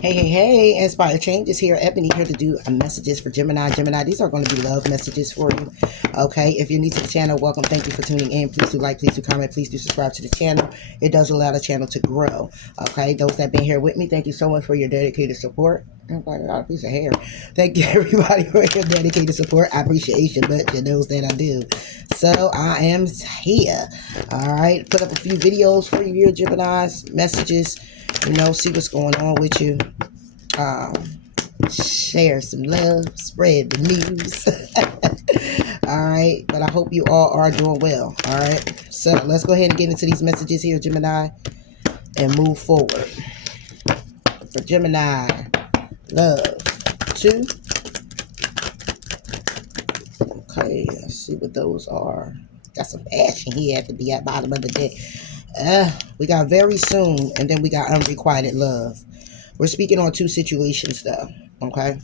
Hey, hey, hey, Inspire Change is here. Ebony here to do messages for Gemini. Gemini, these are going to be love messages for you. Okay, if you're new to the channel, welcome. Thank you for tuning in. Please do like, please do comment, please do subscribe to the channel. It does allow the channel to grow. Okay, those that have been here with me, thank you so much for your dedicated support. Everybody got a piece of hair. Thank you, everybody, for your dedicated support. I appreciate you, but you knows that I do. So I am here. All right, put up a few videos for you here, Gemini's messages. You know, see what's going on with you. Share some love, spread the news. All right, but I hope you all are doing well. All right, so let's go ahead and get into these messages here, Gemini, and move forward. For Gemini, love 2. Okay, let's see what those are. Got some passion here at the bottom of the deck. We got very soon, and then we got unrequited love. We're speaking on 2 situations, though. Okay,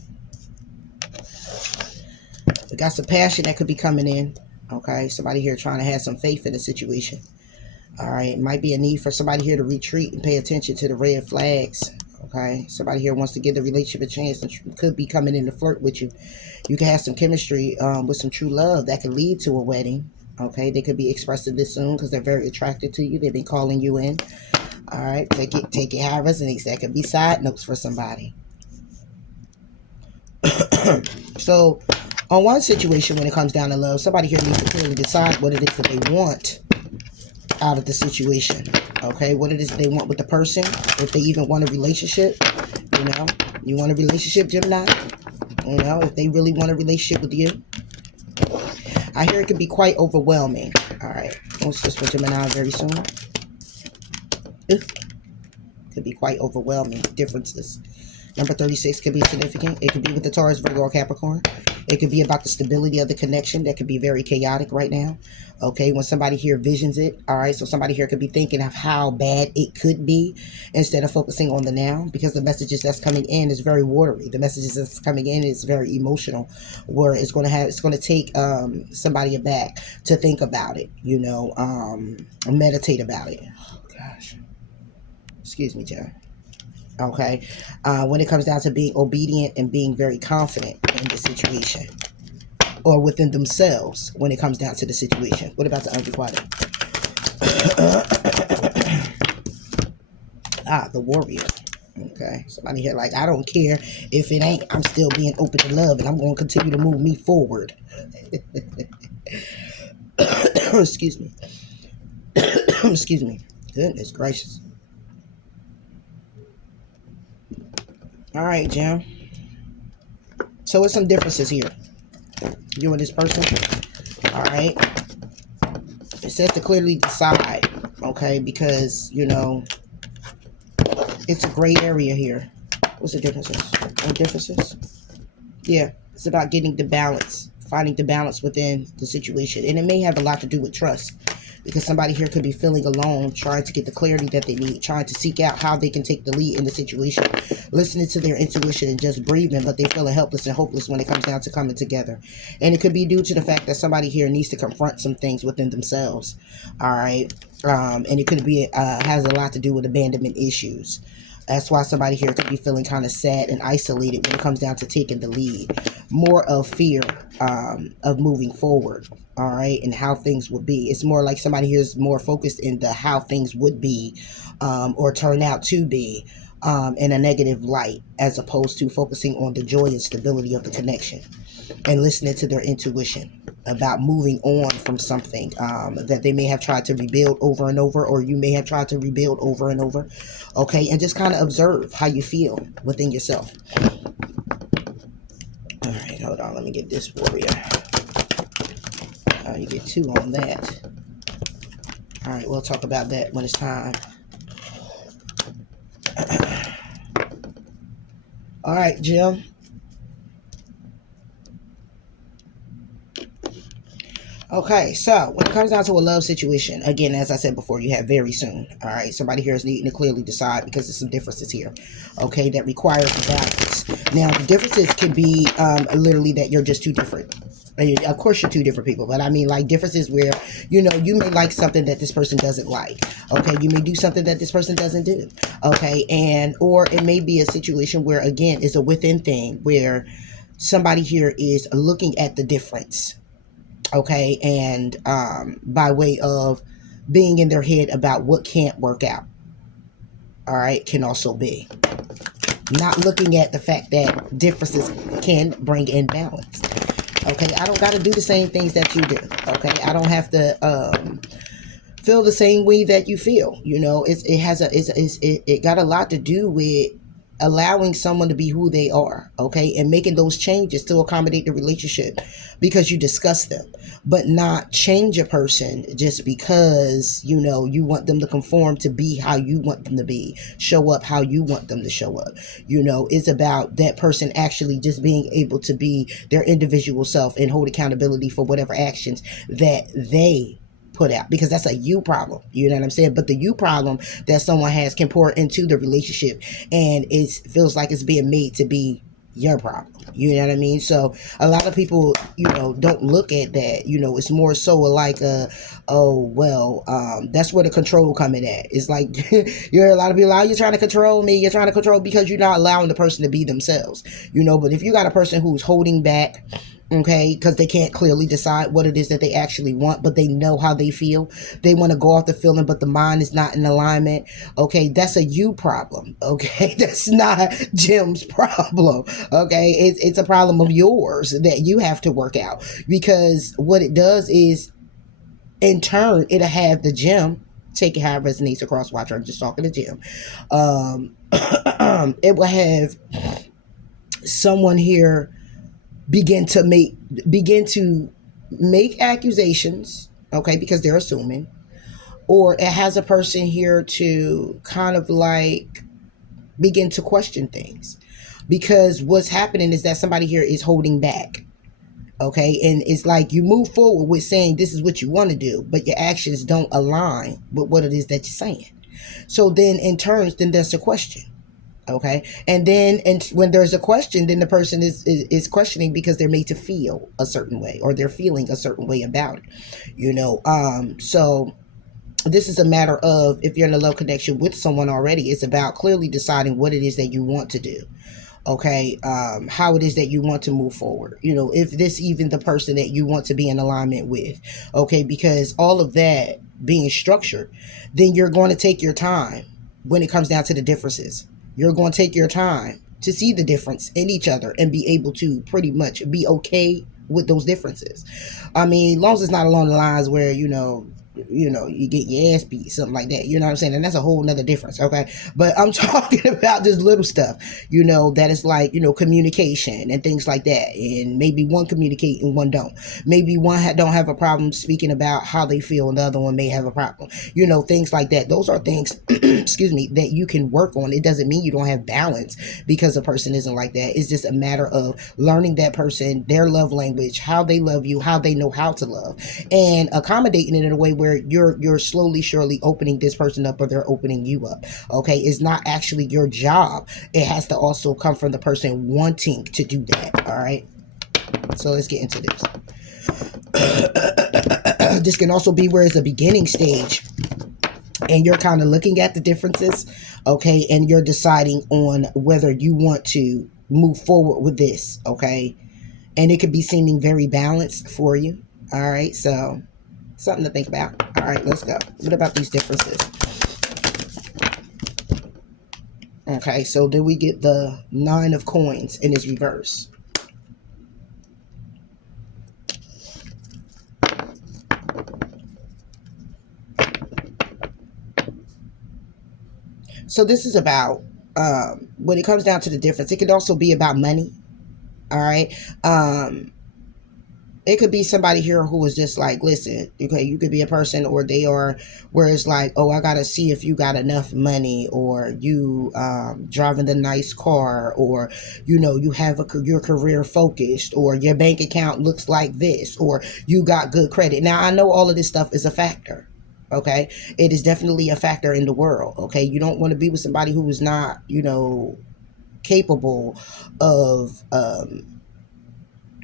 we got some passion that could be coming in. Okay, somebody here trying to have some faith in the situation. All right, it might be a need for somebody here to retreat and pay attention to the red flags. Okay, somebody here wants to give the relationship a chance and could be coming in to flirt with you. You can have some chemistry with some true love that could lead to a wedding. Okay, they could be expressing this soon because they're very attracted to you. They've been calling you in. All right, take it how it resonates. That could be side notes for somebody. So, on one situation, when it comes down to love, somebody here needs to clearly decide what it is that they want out of the situation. Okay, what it is they want with the person, if they even want a relationship. You know, you want a relationship, Gemini? You know, if they really want a relationship with you. I hear it could be quite overwhelming. All right, what's this for Gemini very soon? Could be quite overwhelming differences. Number 36 could be significant. It could be with the Taurus, Virgo, or Capricorn. It could be about the stability of the connection that could be very chaotic right now. Okay, when somebody here visions it, all right, so somebody here could be thinking of how bad it could be instead of focusing on the now, because the messages that's coming in is very watery. The messages that's coming in is very emotional, where it's going to take somebody aback to think about it, you know, meditate about it. Oh, gosh. Excuse me, John. Okay, when it comes down to being obedient and being very confident in the situation or within themselves when it comes down to the situation. What about the unrequited? The warrior. Okay, somebody here like, I don't care if it ain't, I'm still being open to love and I'm going to continue to move me forward. Excuse me. Excuse me. Goodness gracious. All right, Jim. So it's some differences here. You and this person. All right. It says to clearly decide. Okay, because, you know, it's a gray area here. What's the differences? Any differences? Yeah, it's about getting the balance. Finding the balance within the situation. And it may have a lot to do with trust. Because somebody here could be feeling alone, trying to get the clarity that they need, trying to seek out how they can take the lead in the situation, listening to their intuition and just breathing, but they feeling helpless and hopeless when it comes down to coming together. And it could be due to the fact that somebody here needs to confront some things within themselves. All right. And it could be, has a lot to do with abandonment issues. That's why somebody here could be feeling kind of sad and isolated when it comes down to taking the lead. More of fear of moving forward, all right, and how things would be. It's more like somebody here is more focused in the how things would be or turn out to be in a negative light, as opposed to focusing on the joy and stability of the connection and listening to their intuition about moving on from something that they may have tried to rebuild over and over, or you may have tried to rebuild over and over. Okay, and just kind of observe how you feel within yourself. All right, hold on. Let me get this warrior. You get 2 on that. All right, we'll talk about that when it's time. All right, Jim. Okay, so when it comes down to a love situation, again, as I said before, you have very soon. All right, somebody here is needing to clearly decide because there's some differences here, okay, that requires the balance. Now, the differences can be literally that you're just too different. And of course, you're two different people, but I mean, like, differences where, you know, you may like something that this person doesn't like. Okay, you may do something that this person doesn't do. Okay, and or it may be a situation where, again, it's a within thing where somebody here is looking at the difference. Okay, and by way of being in their head about what can't work out. All right, can also be not looking at the fact that differences can bring in balance. Okay, I don't got to do the same things that you do. Okay, I don't have to feel the same way that you feel. You know, it got a lot to do with allowing someone to be who they are, okay, and making those changes to accommodate the relationship because you discuss them, but not change a person just because, you know, you want them to conform to be how you want them to be, show up how you want them to show up. You know, it's about that person actually just being able to be their individual self and hold accountability for whatever actions that they put out, because that's a you problem. You know what I'm saying? But the you problem that someone has can pour into the relationship, and it feels like it's being made to be your problem. You know what I mean? So a lot of people, you know, don't look at that. You know, it's more so like oh well, that's where the control coming at. It's like you're a lot of people, oh, you're trying to control me. You're trying to control because you're not allowing the person to be themselves. You know, but if you got a person who's holding back, okay, because they can't clearly decide what it is that they actually want, but they know how they feel, they want to go off the feeling, but the mind is not in alignment. Okay, that's a you problem. Okay, that's not Jim's problem. Okay, it's a problem of yours that you have to work out, because what it does is, in turn, it'll have the Jim, take it how it resonates across. Watch, I'm just talking to Jim. It will have someone here begin to make accusations, okay, because they're assuming, or it has a person here to kind of like begin to question things, because what's happening is that somebody here is holding back. Okay, and it's like you move forward with saying this is what you want to do, but your actions don't align with what it is that you're saying. So then in turns, then there's a question. Okay, and then when there's a question, then the person is questioning because they're made to feel a certain way, or they're feeling a certain way about it. You know, so this is a matter of, if you're in a love connection with someone already, it's about clearly deciding what it is that you want to do. Okay, how it is that you want to move forward. You know, if this even the person that you want to be in alignment with. Okay, because all of that being structured, then you're going to take your time when it comes down to the differences. You're going to take your time to see the difference in each other and be able to pretty much be okay with those differences. I mean, as long as it's not along the lines where, you get your ass beat, something like that. You know what I'm saying? And that's a whole nother difference, okay? But I'm talking about just little stuff, that is like, communication and things like that. And maybe one communicate and one don't. Maybe one don't have a problem speaking about how they feel and the other one may have a problem. Things like that. Those are things, excuse me, that you can work on. It doesn't mean you don't have balance because a person isn't like that. It's just a matter of learning that person, their love language, how they love you, how they know how to love, and accommodating it in a way where you're slowly, surely opening this person up, or they're opening you up. Okay, it's not actually your job. It has to also come from the person wanting to do that. All right. So let's get into this. This can also be where it's a beginning stage, and you're kind of looking at the differences, okay, and you're deciding on whether you want to move forward with this, okay, and it could be seeming very balanced for you. All right, so something to think about. All right, let's go. What about these differences? Okay, so then we get the 9 of coins in its reverse. So this is about, when it comes down to the difference, it could also be about money. All right. It could be somebody here who is just like, listen, okay, you could be a person, or they are, where it's like, oh, I got to see if you got enough money, or you driving the nice car, or, you have your career focused, or your bank account looks like this, or you got good credit. Now, I know all of this stuff is a factor. Okay, it is definitely a factor in the world. Okay, you don't want to be with somebody who is not, capable of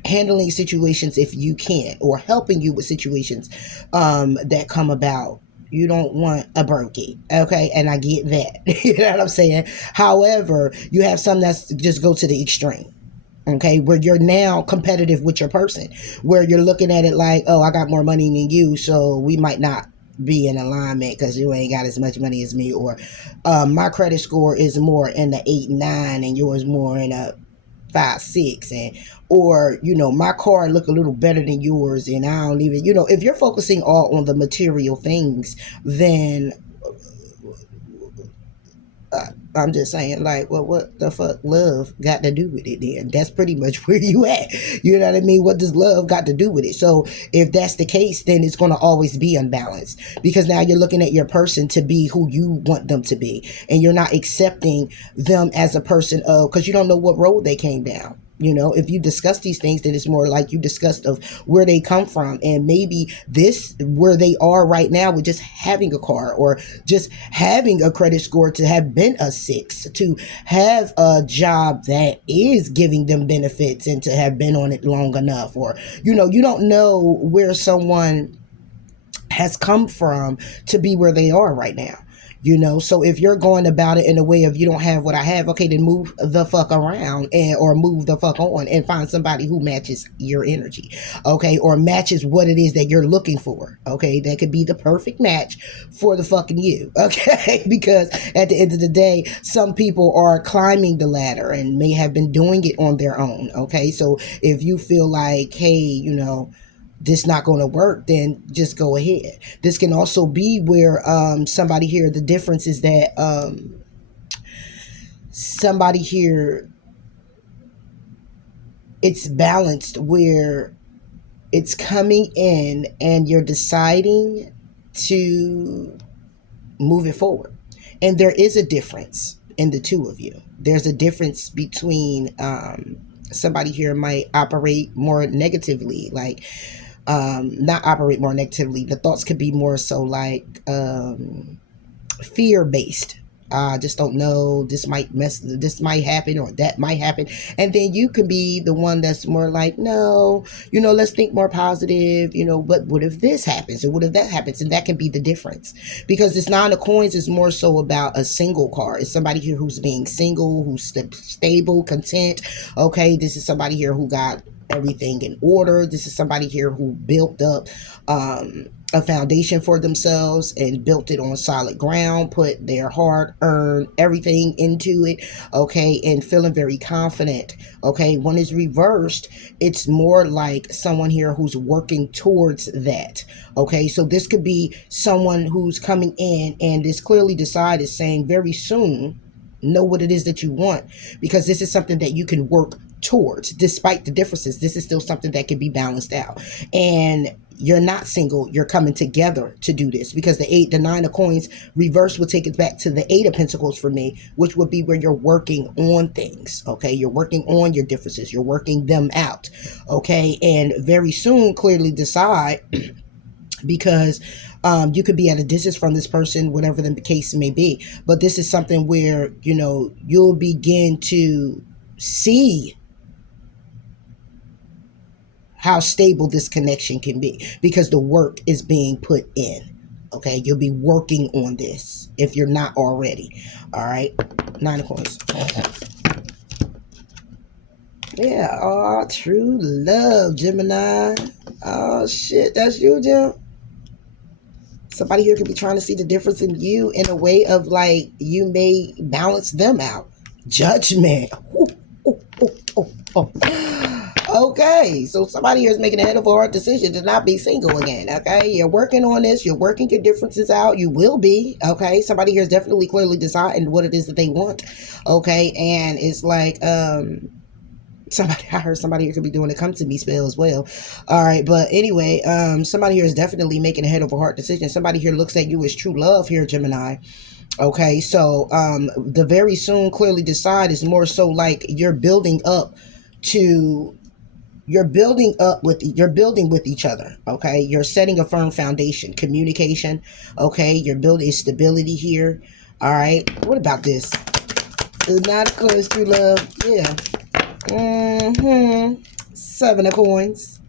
handling situations if you can, or helping you with situations that come about. You don't want a brokey, okay? And I get that. You know what I'm saying? However, you have some that's just go to the extreme, okay, where you're now competitive with your person, where you're looking at it like, oh, I got more money than you, so we might not be in alignment because you ain't got as much money as me, or my credit score is more in the 8-9 and yours more in a 5-6, and or my car look a little better than yours, and I don't even, if you're focusing all on the material things, then I'm just saying, like, well, what the fuck love got to do with it then? That's pretty much where you at. You know what I mean? What does love got to do with it? So if that's the case, then it's going to always be unbalanced, because now you're looking at your person to be who you want them to be, and you're not accepting them as a person of, because you don't know what road they came down. If you discuss these things, then it's more like you discussed of where they come from, and maybe this where they are right now with just having a car, or just having a credit score to have been a 6, to have a job that is giving them benefits and to have been on it long enough, or you don't know where someone has come from to be where they are right now. So if you're going about it in a way of, you don't have what I have, okay, then move the fuck around, or move the fuck on and find somebody who matches your energy, okay, or matches what it is that you're looking for, okay. That could be the perfect match for the fucking you, okay. Because at the end of the day, some people are climbing the ladder and may have been doing it on their own, okay. So if you feel like, hey, this not going to work, then just go ahead. This can also be where somebody here, the difference is that somebody here, it's balanced where it's coming in and you're deciding to move it forward. And there is a difference in the two of you. There's a difference between somebody here might operate more negatively, like not operate more negatively. The thoughts could be more so like fear based. Just don't know, this might happen, or that might happen. And then you can be the one that's more like, no, let's think more positive, but what if this happens, or what if that happens? And that can be the difference, because this 9 of coins is more so about a single card. It's somebody here who's being single, who's stable, content, okay. This is somebody here who got everything in order. This is somebody here who built up a foundation for themselves and built it on solid ground, put their hard-earned everything into it, okay, and feeling very confident, okay. When it's reversed, it's more like someone here who's working towards that, okay. So this could be someone who's coming in and is clearly decided, saying very soon, know what it is that you want, because this is something that you can work towards. Despite the differences, this is still something that can be balanced out. And you're not single, you're coming together to do this, because the 9 of coins reverse will take it back to the 8 of pentacles for me, which would be where you're working on things, okay. You're working on your differences, you're working them out, okay. And very soon clearly decide because you could be at a distance from this person, whatever the case may be, but this is something where you'll begin to see how stable this connection can be, because the work is being put in, okay. You'll be working on this if you're not already. All right, 9 of coins. Yeah. Oh, true love, Gemini. Oh shit, that's you, Jim. Somebody here could be trying to see the difference in you in a way of like, you may balance them out. Judgment. Ooh, ooh, ooh, ooh, ooh. Okay, so somebody here is making a head of a hard decision to not be single again, okay? You're working on this. You're working your differences out. You will be, okay? Somebody here is definitely clearly deciding what it is that they want, okay? And it's like, I heard somebody here could be doing a come to me spell as well. All right, but anyway, somebody here is definitely making a head of a heart decision. Somebody here looks at you as true love here, Gemini. Okay, so the very soon clearly decide is more so like you're building with each other, okay. You're setting a firm foundation, communication, okay. You're building stability here. All right, what about this? It's not close to love. Yeah. Seven of coins.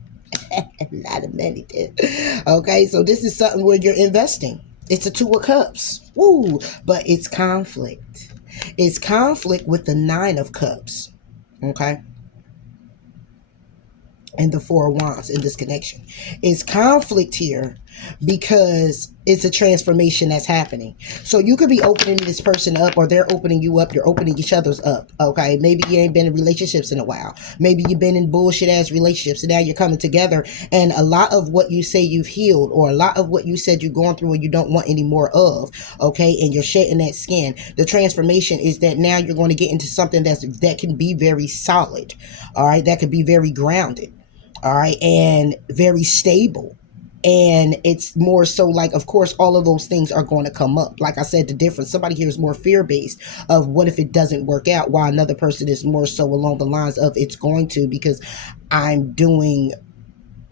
Not a many did. Okay, so this is something where you're investing. It's a two of cups. Woo! But it's conflict. It's conflict with the nine of cups. Okay, and the four of wands in this connection. It's conflict here because it's a transformation that's happening. So you could be opening this person up, or they're opening you up. You're opening each other's up. Okay, maybe you ain't been in relationships in a while. Maybe you've been in bullshit ass relationships, and now you're coming together, and a lot of what you say you've healed, or a lot of what you said you're going through and you don't want any more of, okay, and you're shedding that skin. The transformation is that now you're going to get into something that can be very solid. All right, that could be very grounded. All right, and very stable. And it's more so like, of course, all of those things are going to come up. Like I said, the difference, somebody here is more fear-based of what if it doesn't work out, while another person is more so along the lines of it's going to, because I'm doing,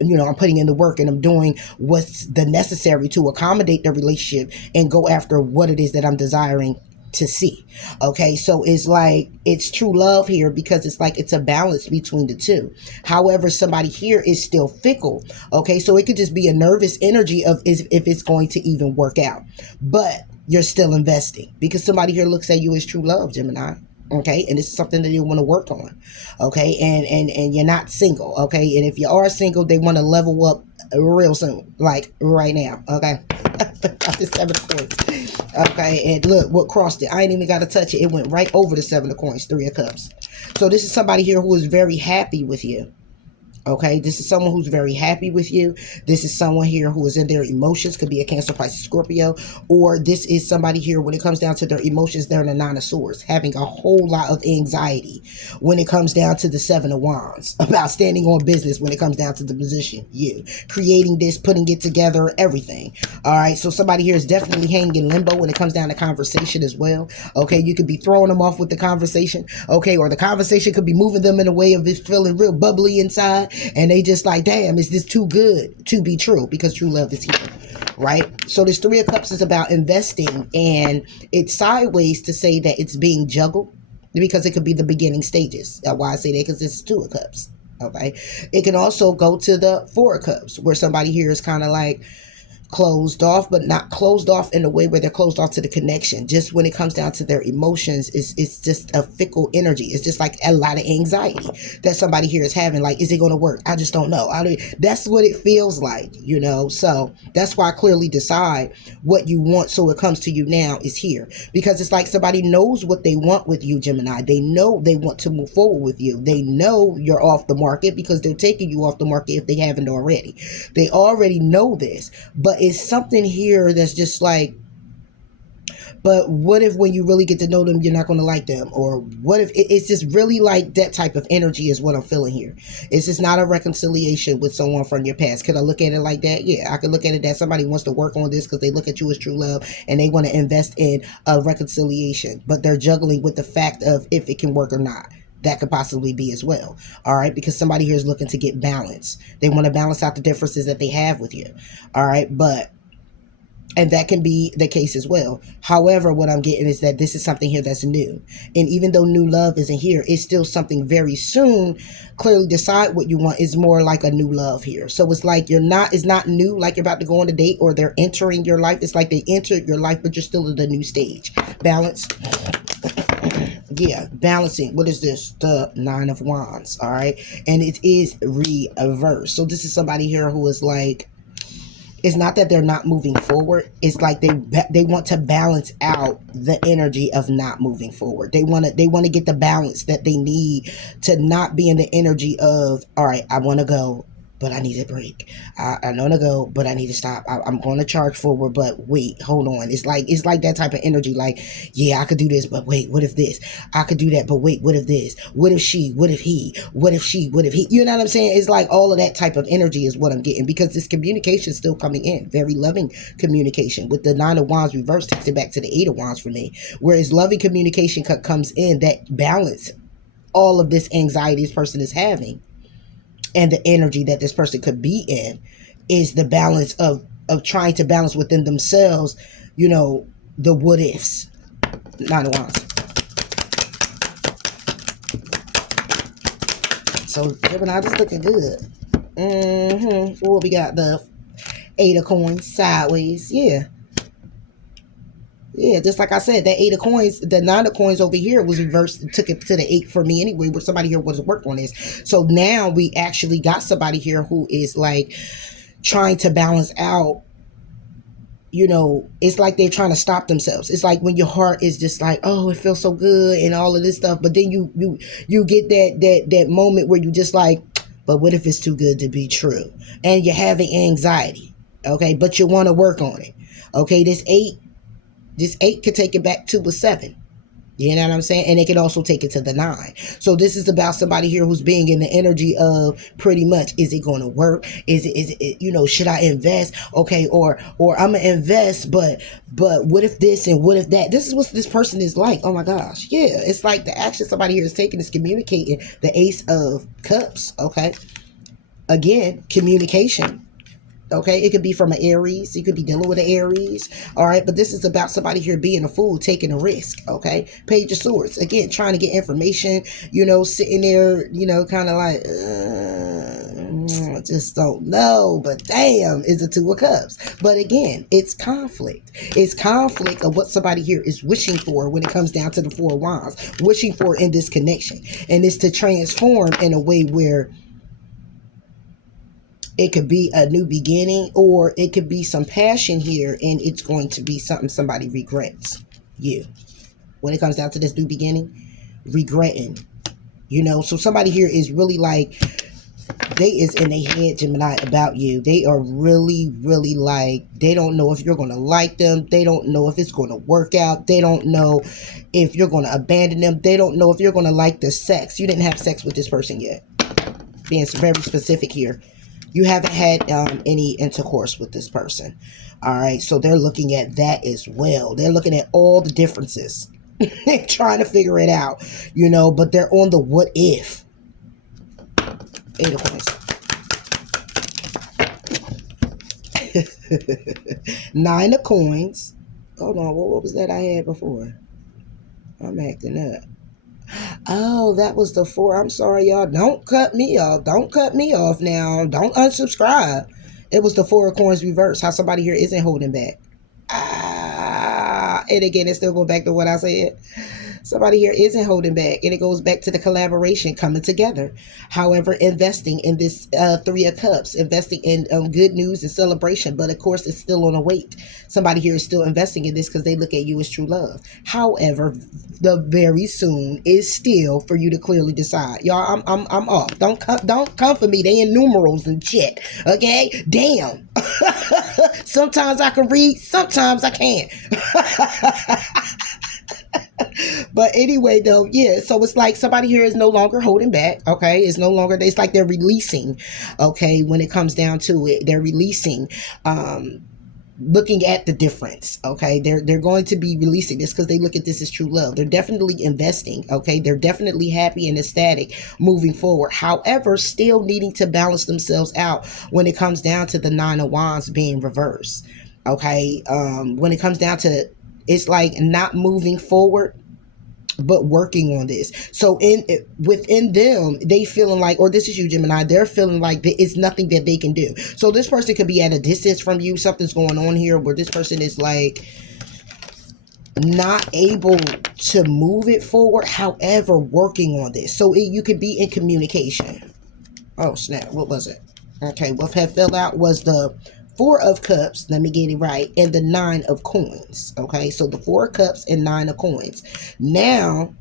I'm putting in the work and I'm doing what's the necessary to accommodate the relationship and go after what it is that I'm desiring to see. Okay, so it's like it's true love here, because it's like it's a balance between the two. However, somebody here is still fickle. Okay, so it could just be a nervous energy of if it's going to even work out, but you're still investing because somebody here looks at you as true love, Gemini. Okay, and it's something that you want to work on. Okay, and you're not single. Okay, and if you are single, they want to level up real soon, like right now. Okay. The 7 of coins. Okay, and look what crossed it. I ain't even got to touch it. It went right over the 7 of coins, 3 of cups. So this is somebody here who is very happy with you. Okay, this is someone who's very happy with you. This is someone here who is in their emotions. Could be a Cancer, Pisces, Scorpio. Or this is somebody here, when it comes down to their emotions, they're in the 9 of swords, having a whole lot of anxiety when it comes down to the 7 of wands, about standing on business when it comes down to the position. You creating this, putting it together, everything. All right, so somebody here is definitely hanging in limbo when it comes down to conversation as well. Okay, you could be throwing them off with the conversation. Okay, or the conversation could be moving them in a way of it feeling real bubbly inside. And they just like, damn, is this too good to be true? Because true love is here, right? So this 3 of cups is about investing, and it's sideways to say that it's being juggled, because it could be the beginning stages. Why I say that? Because it's 2 of cups. Okay, it can also go to the 4 of cups, where somebody here is kind of like closed off, but not closed off in a way where they're closed off to the connection. Just when it comes down to their emotions, it's just a fickle energy. It's just like a lot of anxiety that somebody here is having. Like, is it going to work? I just don't know. That's what it feels like, So that's why I clearly decide what you want, so it comes to you now is here, because it's like somebody knows what they want with you, Gemini. They know they want to move forward with you. They know you're off the market because they're taking you off the market if they haven't already. They already know this, but it's something here that's just like, but what if when you really get to know them, you're not going to like them? Or what if it's just really like that type of energy is what I'm feeling here. It's just not a reconciliation with someone from your past. Could I look at it like that? Yeah, I could look at it that somebody wants to work on this because they look at you as true love and they want to invest in a reconciliation, but they're juggling with the fact of if it can work or not. That could possibly be as well. All right, because somebody here is looking to get balance. They want to balance out the differences that they have with you. All right, and that can be the case as well. However, what I'm getting is that this is something here that's new. And even though new love isn't here, it's still something very soon. Clearly decide what you want is more like a new love here. So it's like it's not new, like you're about to go on a date or they're entering your life. It's like they entered your life, but you're still at the new stage. Balance. Yeah, balancing. What is this? The 9 of wands. All right, and it is reverse. So this is somebody here who is like, it's not that they're not moving forward. It's like they want to balance out the energy of not moving forward. They want to get the balance that they need to not be in the energy of, all right, I want to go, but I need a break. I want to go, but I need to stop. I'm going to charge forward, but wait, hold on. It's like that type of energy. Like, yeah, I could do this, but wait, what if this? I could do that, but wait, what if this? What if she? What if he? What if she? What if he? You know what I'm saying? It's like all of that type of energy is what I'm getting, because this communication is still coming in. Very loving communication. With the 9 of wands reverse takes it back to the 8 of wands for me. Whereas loving communication comes in that balance all of this anxiety this person is having. And the energy that this person could be in is the balance of trying to balance within themselves, the what ifs. 9 of wands. So Gemini just looking good. What we got? The 8 of coins sideways. Yeah. Yeah, just like I said, that 8 of coins, the 9 of coins over here was reversed, took it to the 8 for me anyway, where somebody here was work on this. So now we actually got somebody here who is like trying to balance out, you know, it's like they're trying to stop themselves. It's like when your heart is just like, oh, it feels so good and all of this stuff, but then you get that moment where you just like, but what if it's too good to be true? And you're having anxiety, okay, but you want to work on it. Okay, this eight could take it back to a 7. You know what I'm saying? And it could also take it to the 9. So this is about somebody here who's being in the energy of pretty much, is it going to work? Is it, you know, should I invest? Okay, or I'm gonna invest, but what if this and what if that? This is what this person is like. Oh my gosh. Yeah, it's like the action somebody here is taking is communicating. The Ace of Cups, okay? Again, communication. Okay, it could be from an Aries. You could be dealing with an Aries. All right, but this is about somebody here being a fool, taking a risk. Okay, Page of Swords. Again, trying to get information, you know, sitting there, you know, kind of like, I just don't know. But damn, is the 2 of Cups. But again, it's conflict. It's conflict of what somebody here is wishing for when it comes down to the 4 of Wands, wishing for in this connection. And it's to transform in a way where it could be a new beginning, or it could be some passion here, and it's going to be something somebody regrets. You, when it comes down to this new beginning, regretting, you know. So somebody here is really like, they is in their head, Gemini, about you. They are really, really like, they don't know if you're going to like them. They don't know if it's going to work out. They don't know if you're going to abandon them. They don't know if you're going to like the sex. You didn't have sex with this person yet. Being very specific here. You haven't had any intercourse with this person. All right. So they're looking at that as well. They're looking at all the differences. Trying to figure it out, you know, but they're on the what if. 8 of Coins. 9 of Coins. Hold on. What was that I had before? I'm acting up. Oh, that was the 4. I'm sorry, y'all. Don't cut me off. Don't cut me off now. Don't unsubscribe. It was the 4 of Coins reverse. How somebody here isn't holding back. And again, it still go back to what I said. Somebody here isn't holding back, and it goes back to the collaboration coming together. However, investing in this 3 of Cups, investing in good news and celebration, but of course, it's still on a wait. Somebody here is still investing in this because they look at you as true love. However, the very soon is still for you to clearly decide. Y'all, I'm off. Don't come for me. They in numerals and shit. Okay, damn. Sometimes I can read, sometimes I can't. But anyway, though, yeah, so it's like somebody here is no longer holding back, okay? It's no longer, it's like they're releasing, okay? When it comes down to it, they're releasing, looking at the difference, okay? They're going to be releasing this because they look at this as true love. They're definitely investing, okay? They're definitely happy and ecstatic moving forward. However, still needing to balance themselves out when it comes down to the 9 of Wands being reversed, okay? When it comes down to, it's like not moving forward, but working on this. So within them, they feeling like, or this is you, Gemini, they're feeling like it's nothing that they can do. So this person could be at a distance from you. Something's going on here where this person is like not able to move it forward. However, working on this. So you could be in communication. Oh snap, what was it? Okay, what had fell out was the 4 of Cups, let me get it right, and the 9 of Coins. Okay, so the 4 of Cups and 9 of Coins. Now,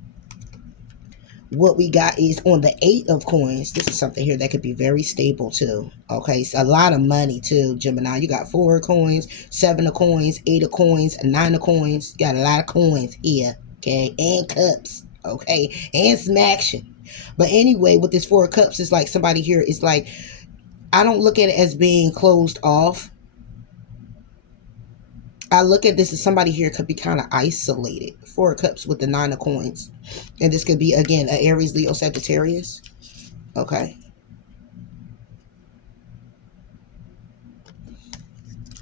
what we got is on the 8 of Coins. This is something here that could be very stable too. Okay, so a lot of money too, Gemini. You got 4 of Coins, 7 of Coins, 8 of Coins, 9 of Coins. You got a lot of coins here, okay, and cups, okay, and some action. But anyway, with this 4 of Cups, it's like somebody here is like, I don't look at it as being closed off. I look at this as somebody here could be kind of isolated. 4 of Cups with the 9 of Coins. And this could be, again, an Aries, Leo, Sagittarius. Okay.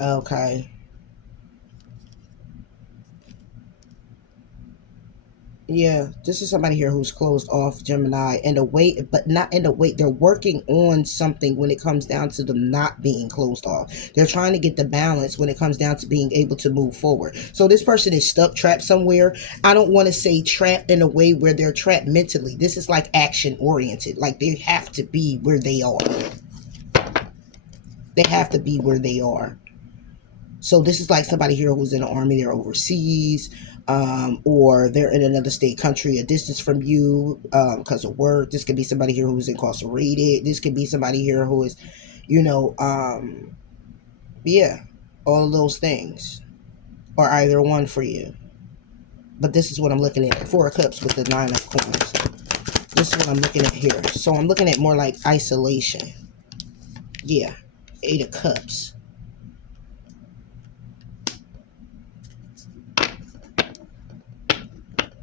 Okay. Yeah, this is somebody here who's closed off, Gemini, in a way, but not in a way. They're working on something when it comes down to them not being closed off. They're trying to get the balance when it comes down to being able to move forward. So this person is stuck, trapped somewhere. I don't want to say trapped in a way where they're trapped mentally. This is like action oriented. Like they have to be where they are. They have to be where they are. So this is like somebody here who's in the army, they're overseas, or they're in another state, country, a distance from you because of work. This could be somebody here who's incarcerated. This could be somebody here who is, you know, yeah, all of those things are either one for you. But this is what I'm looking at. 4 of Cups with the 9 of Coins. This is what I'm looking at here. So I'm looking at more like isolation. Yeah, 8 of Cups.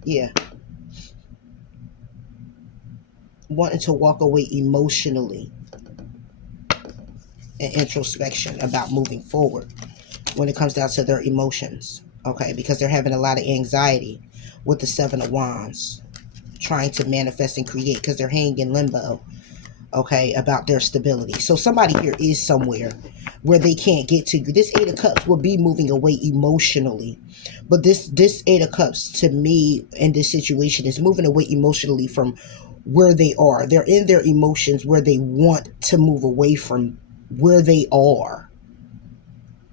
Yeah. Wanting to walk away emotionally and introspection about moving forward when it comes down to their emotions. Okay, because they're having a lot of anxiety with the 7 of Wands, trying to manifest and create because they're hanging in limbo, okay, about their stability. So somebody here is somewhere where they can't get to. This 8 of Cups will be moving away emotionally. But this 8 of Cups, to me, in this situation, is moving away emotionally from where they are. They're in their emotions where they want to move away from where they are.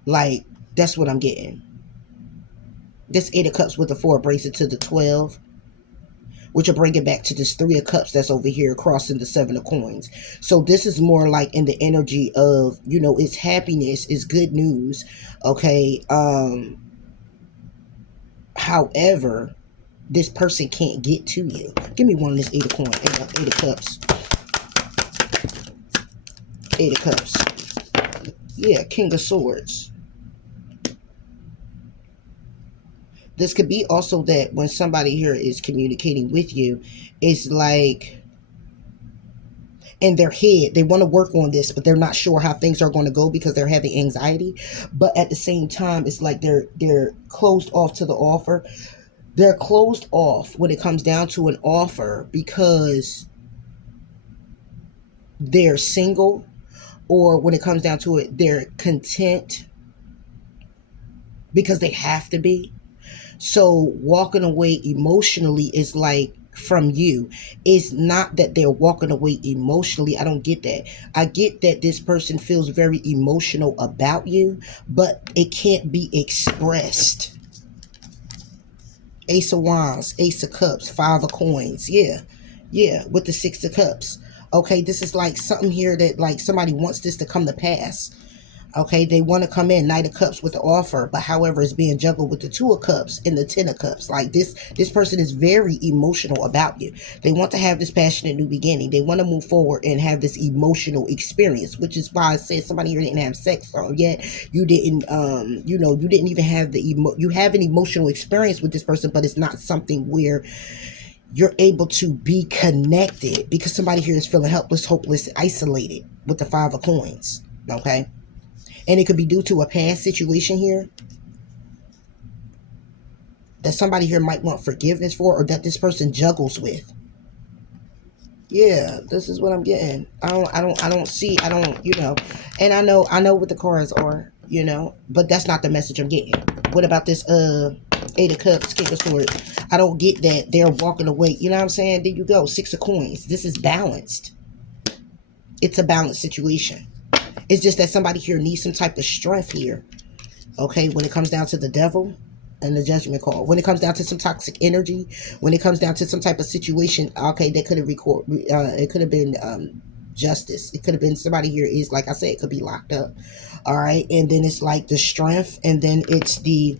Like, that's what I'm getting. This 8 of Cups with the 4 brings it to the 12, which will bring it back to this 3 of Cups that's over here crossing the 7 of Coins. So this is more like in the energy of, you know, it's happiness, it's good news, okay? However, this person can't get to you. Give me one of this 8 of Coins, 8 of Cups. 8 of Cups. Yeah, King of Swords. This could be also that when somebody here is communicating with you, it's like in their head, they want to work on this, but they're not sure how things are going to go because they're having anxiety. But at the same time, it's like they're closed off to the offer. They're closed off when it comes down to an offer because they're single, or when it comes down to it, they're content because they have to be. So walking away emotionally is like from you. It's not that they're walking away emotionally. I don't get that. I get that this person feels very emotional about you, but it can't be expressed. Ace of Wands, Ace of Cups, 5 of Coins. Yeah. Yeah, with the 6 of Cups. Okay, this is like something here that like somebody wants this to come to pass. Okay, they want to come in, Knight of Cups with the offer, but however, it's being juggled with the 2 of Cups and the 10 of Cups. Like this person is very emotional about you. They want to have this passionate new beginning. They want to move forward and have this emotional experience, which is why I said somebody here didn't have sex yet. You didn't, you know, you didn't even have you have an emotional experience with this person, but it's not something where you're able to be connected because somebody here is feeling helpless, hopeless, isolated with the 5 of Coins. Okay. And it could be due to a past situation here that somebody here might want forgiveness for, or that this person juggles with. Yeah, this is what I'm getting. I don't see, you know, and I know what the cards are, you know, but that's not the message I'm getting. What about this 8 of Cups, King of Swords? I don't get that they're walking away. You know what I'm saying? There you go. 6 of Coins. This is balanced. It's a balanced situation. It's just that somebody here needs some type of strength here. Okay, when it comes down to the Devil and the Judgment card. When it comes down to some toxic energy. When it comes down to some type of situation. Okay, that could have it could have been justice. It could have been somebody here is, like I said, it could be locked up. All right, and then it's like the Strength, and then it's the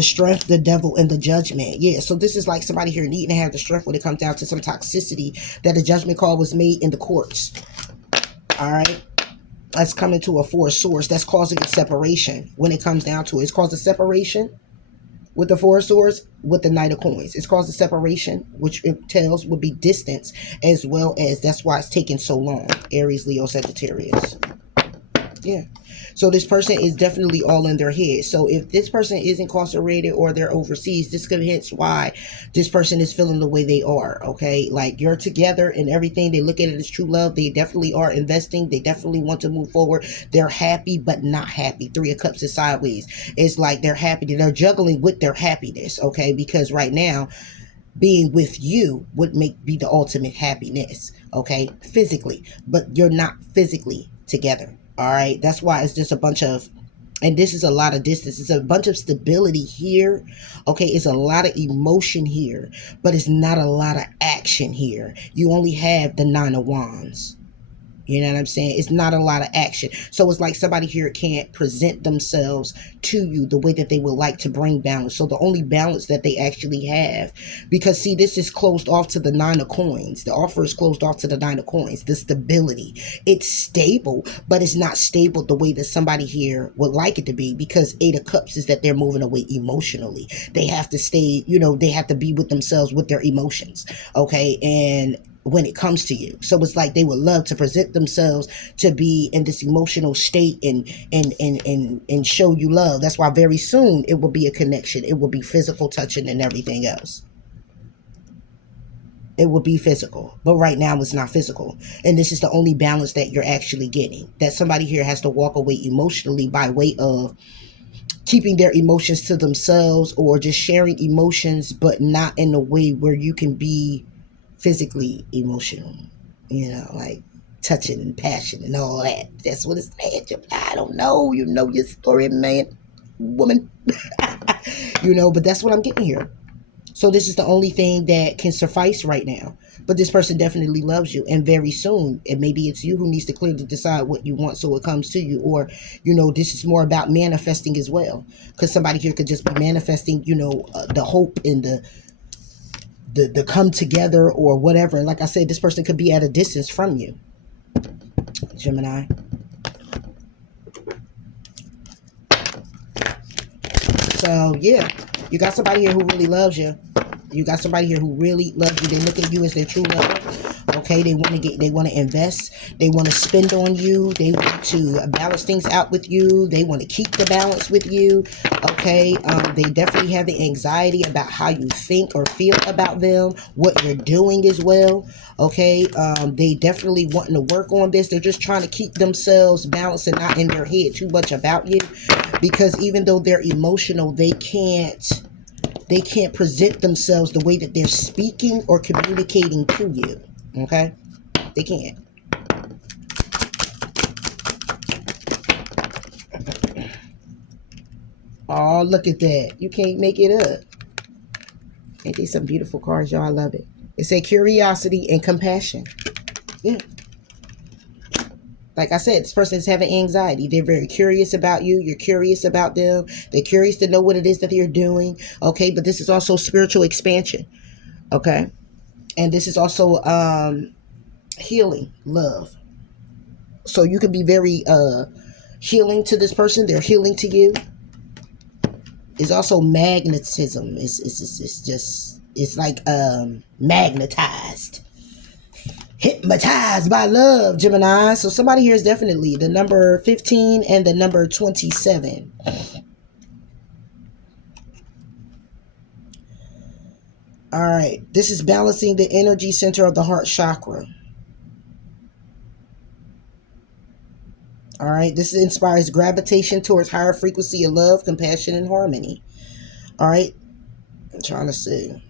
Strength, the Devil, and the Judgment. Yeah, so this is like somebody here needing to have the strength when it comes down to some toxicity that the Judgment call was made in the courts. All right. That's coming to a 4 of Swords. That's causing a separation when it comes down to it. It's caused a separation with the 4 of Swords with the Knight of Coins. It's caused a separation, which it tells would be distance, as well as that's why it's taking so long. Aries, Leo, Sagittarius. Yeah. So this person is definitely all in their head. So if this person is incarcerated or they're overseas, this could hence why this person is feeling the way they are. Okay. Like you're together and everything. They look at it as true love. They definitely are investing. They definitely want to move forward. They're happy, but not happy. Three of Cups is sideways. It's like they're happy. They're juggling with their happiness. Okay. Because right now, being with you would be the ultimate happiness, okay, physically, but you're not physically together. All right, that's why it's just a bunch of, and this is a lot of distance, it's a bunch of stability here. Okay, it's a lot of emotion here, but it's not a lot of action here. You only have the Nine of Wands. You know what I'm saying? It's not a lot of action. So it's like somebody here can't present themselves to you the way that they would like to bring balance. So the only balance that they actually have, because see, this is closed off to the Nine of Coins. The offer is closed off to the Nine of Coins. The stability. It's stable, but it's not stable the way that somebody here would like it to be, because Eight of Cups is that they're moving away emotionally. They have to stay, you know, they have to be with themselves with their emotions. Okay. And when it comes to you, so it's like they would love to present themselves to be in this emotional state and show you love. That's why very soon it will be a connection. It will be physical touching and everything else. It will be physical, but right now it's not physical, and this is the only balance that you're actually getting. That somebody here has to walk away emotionally by way of keeping their emotions to themselves, or just sharing emotions, but not in a way where you can be physically emotional, you know, like touching and passion and all that. That's what it's saying. I don't know. You know your story, man, woman. You know, but that's what I'm getting here. So this is the only thing that can suffice right now. But this person definitely loves you. And very soon, and maybe it's you who needs to clearly decide what you want so it comes to you. Or, you know, this is more about manifesting as well. Because somebody here could just be manifesting, you know, the hope and the come together or whatever. And like I said, this person could be at a distance from you, Gemini. So yeah, you got somebody here who really loves you. You got somebody here who really loves you. They look at you as their true love. Okay, they want to invest. They want to spend on you. They want to balance things out with you. They want to keep the balance with you. Okay, they definitely have the anxiety about how you think or feel about them, what you're doing as well. Okay, they definitely wanting to work on this. They're just trying to keep themselves balanced and not in their head too much about you, because even though they're emotional, they can't present themselves the way that they're speaking or communicating to you. Okay, they can't. Oh, look at that. You can't make it up. Ain't they some beautiful cards, y'all? I love it. It said curiosity and compassion. Yeah. Like I said, this person is having anxiety. They're very curious about you. You're curious about them. They're curious to know what it is that you're doing. Okay, but this is also spiritual expansion. Okay, and this is also healing, love. So you can be very healing to this person. They're healing to you. It's also magnetism. It's like magnetized, hypnotized by love, Gemini. So somebody here is definitely the number 15 and the number 27. All right, this is balancing the energy center of the heart chakra. All right, this inspires gravitation towards higher frequency of love, compassion, and harmony. All right, I'm trying to see.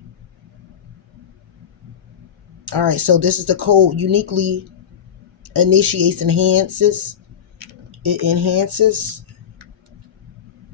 All right, so this is the code. Uniquely initiates, enhances. It enhances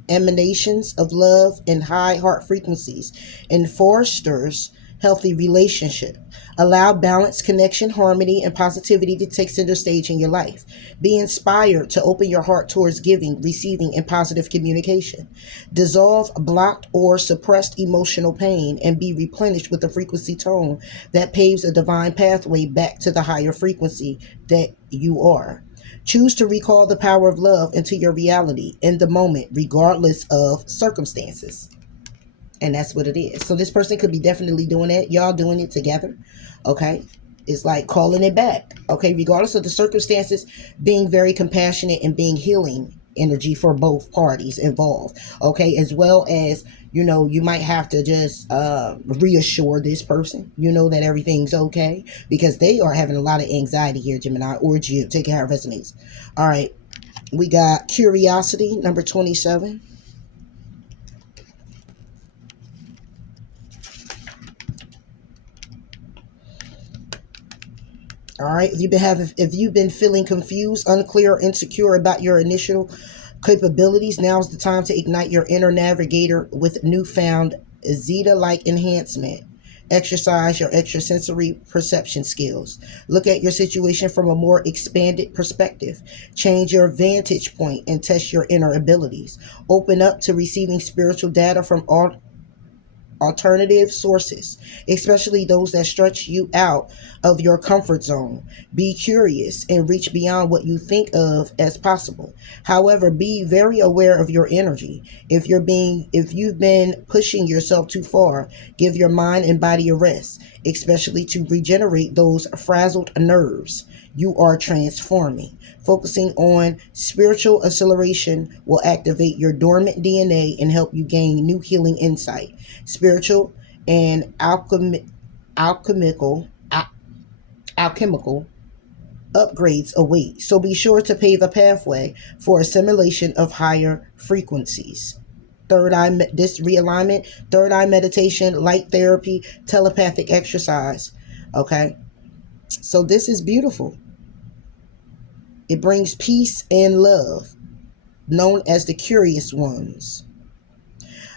emanations of love and high heart frequencies and fosters healthy relationship. Allow balance, connection, harmony, and positivity to take center stage in your life. Be inspired to open your heart towards giving, receiving, and positive communication. Dissolve blocked or suppressed emotional pain and be replenished with a frequency tone that paves a divine pathway back to the higher frequency that you are. Choose to recall the power of love into your reality in the moment, regardless of circumstances. And that's what it is. So this person could be definitely doing it. Y'all doing it together. Okay. It's like calling it back. Okay, regardless of the circumstances, being very compassionate and being healing energy for both parties involved. Okay, as well as, you know, you might have to just reassure this person, you know, that everything's okay, because they are having a lot of anxiety here, Gemini, or you. Take it how it resonates. All right, we got curiosity, number 27. All right. If you've been feeling confused, unclear, or insecure about your initial capabilities, now's the time to ignite your inner navigator with newfound Zeta-like enhancement. Exercise your extrasensory perception skills. Look at your situation from a more expanded perspective. Change your vantage point and test your inner abilities. Open up to receiving spiritual data from all alternative sources, especially those that stretch you out of your comfort zone. Be curious and reach beyond what you think of as possible. However, be very aware of your energy. If you've been pushing yourself too far, give your mind and body a rest, especially to regenerate those frazzled nerves. You are transforming. Focusing on spiritual acceleration will activate your dormant DNA and help you gain new healing insight. Spiritual and alchemical alchemical upgrades await. So be sure to pave a pathway for assimilation of higher frequencies. This realignment, third eye meditation, light therapy, telepathic exercise. Okay. So this is beautiful. It brings peace and love, known as the curious ones.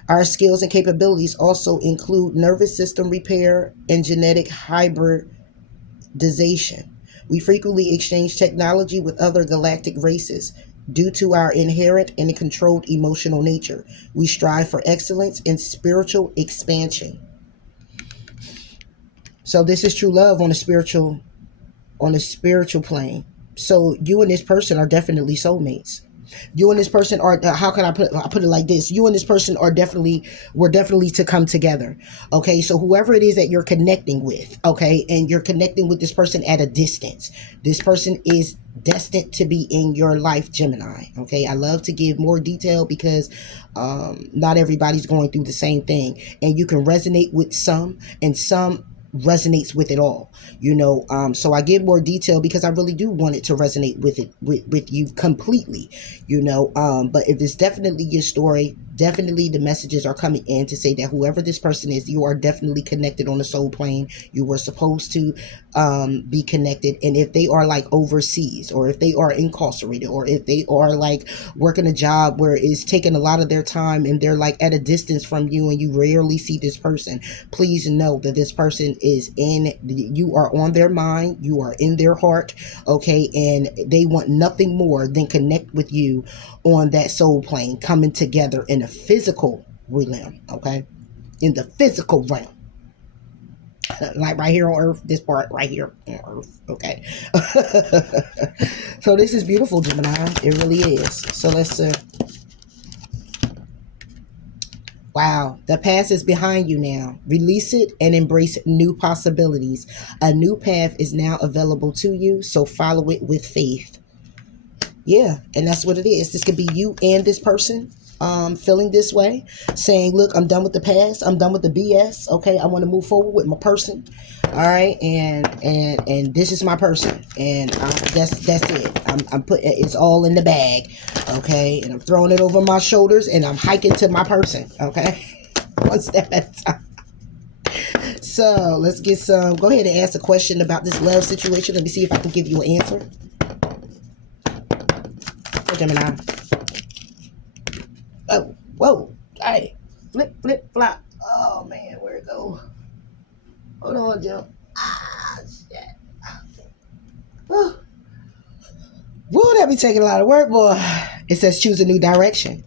Our skills and capabilities also include nervous system repair and genetic hybridization. We frequently exchange technology with other galactic races. Due to our inherent and controlled emotional nature, we strive for excellence and spiritual expansion. So this is true love on a spiritual plane. So you and this person are definitely soulmates. You and this person are, how can I put it like this? You and this person are we're definitely to come together. Okay, so whoever it is that you're connecting with, okay, and you're connecting with this person at a distance, this person is destined to be in your life, Gemini. Okay, I love to give more detail because not everybody's going through the same thing, and you can resonate with some, and some resonates with it all, you know. So I give more detail because I really do want it to resonate with you completely, you know. But if it's definitely your story, definitely the messages are coming in to say that whoever this person is, you are definitely connected on the soul plane. You were supposed to be connected. And if they are like overseas, or if they are incarcerated, or if they are like working a job where it's taking a lot of their time and they're like at a distance from you and you rarely see this person, please know that this person you are on their mind, you are in their heart, okay, and they want nothing more than connect with you on that soul plane, coming together in a physical realm, okay, in the physical realm, like right here on Earth, this part right here on Earth, okay. So this is beautiful, Gemini, it really is. So let's wow, the past is behind you now. Release it and embrace new possibilities. A new path is now available to you, so follow it with faith. Yeah, and that's what it is. This could be you and this person feeling this way, saying, look, I'm done with the past. I'm done with the BS. Okay, I want to move forward with my person. All right, and this is my person, and that's it. I'm putting it's all in the bag, okay, and I'm throwing it over my shoulders, and I'm hiking to my person, okay, one step at a time. So let's get some. Go ahead and ask a question about this love situation. Let me see if I can give you an answer. Oh, Gemini. Oh, whoa, hey, flip, flop. Oh man, where'd it go? Hold on, Jim. Ah, shit. Woo, that be taking a lot of work, boy. It says choose a new direction.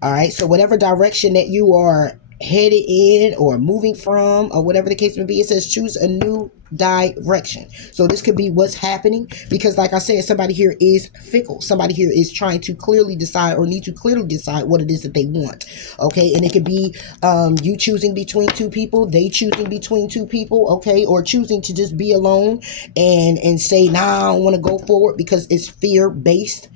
All right, so whatever direction that you are headed in or moving from or whatever the case may be. It says choose a new direction. So this could be what's happening, because like I said, somebody here is fickle. Somebody here is trying to clearly decide or need to clearly decide what it is that they want. Okay, and it could be you choosing between two people, they choosing between two people, okay, or choosing to just be alone and say, nah, I don't want to go forward because it's fear based,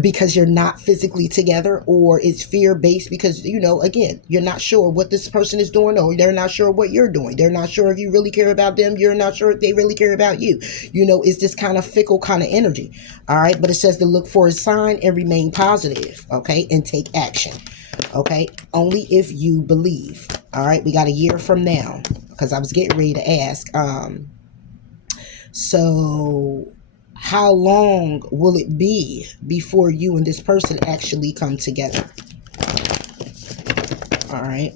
because you're not physically together, or it's fear based because, you know, again, you're not sure what this person is doing, or they're not sure what you're doing. They're not sure if you really care about them. You're not sure if they really care about you. You know, it's this kind of fickle kind of energy. All right. But it says to look for a sign and remain positive. Okay. And take action. Okay. Only if you believe. All right. We got a year from now, because I was getting ready to ask. So how long will it be before you and this person actually come together? All right.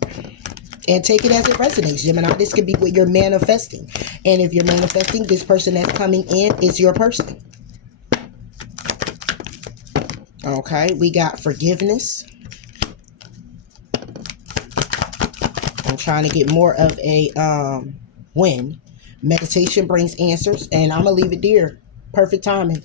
And take it as it resonates, Gemini. This could be what you're manifesting. And if you're manifesting, this person that's coming in is your person. Okay. We got forgiveness. I'm trying to get more of a win. Meditation brings answers. And I'm going to leave it there. Perfect timing.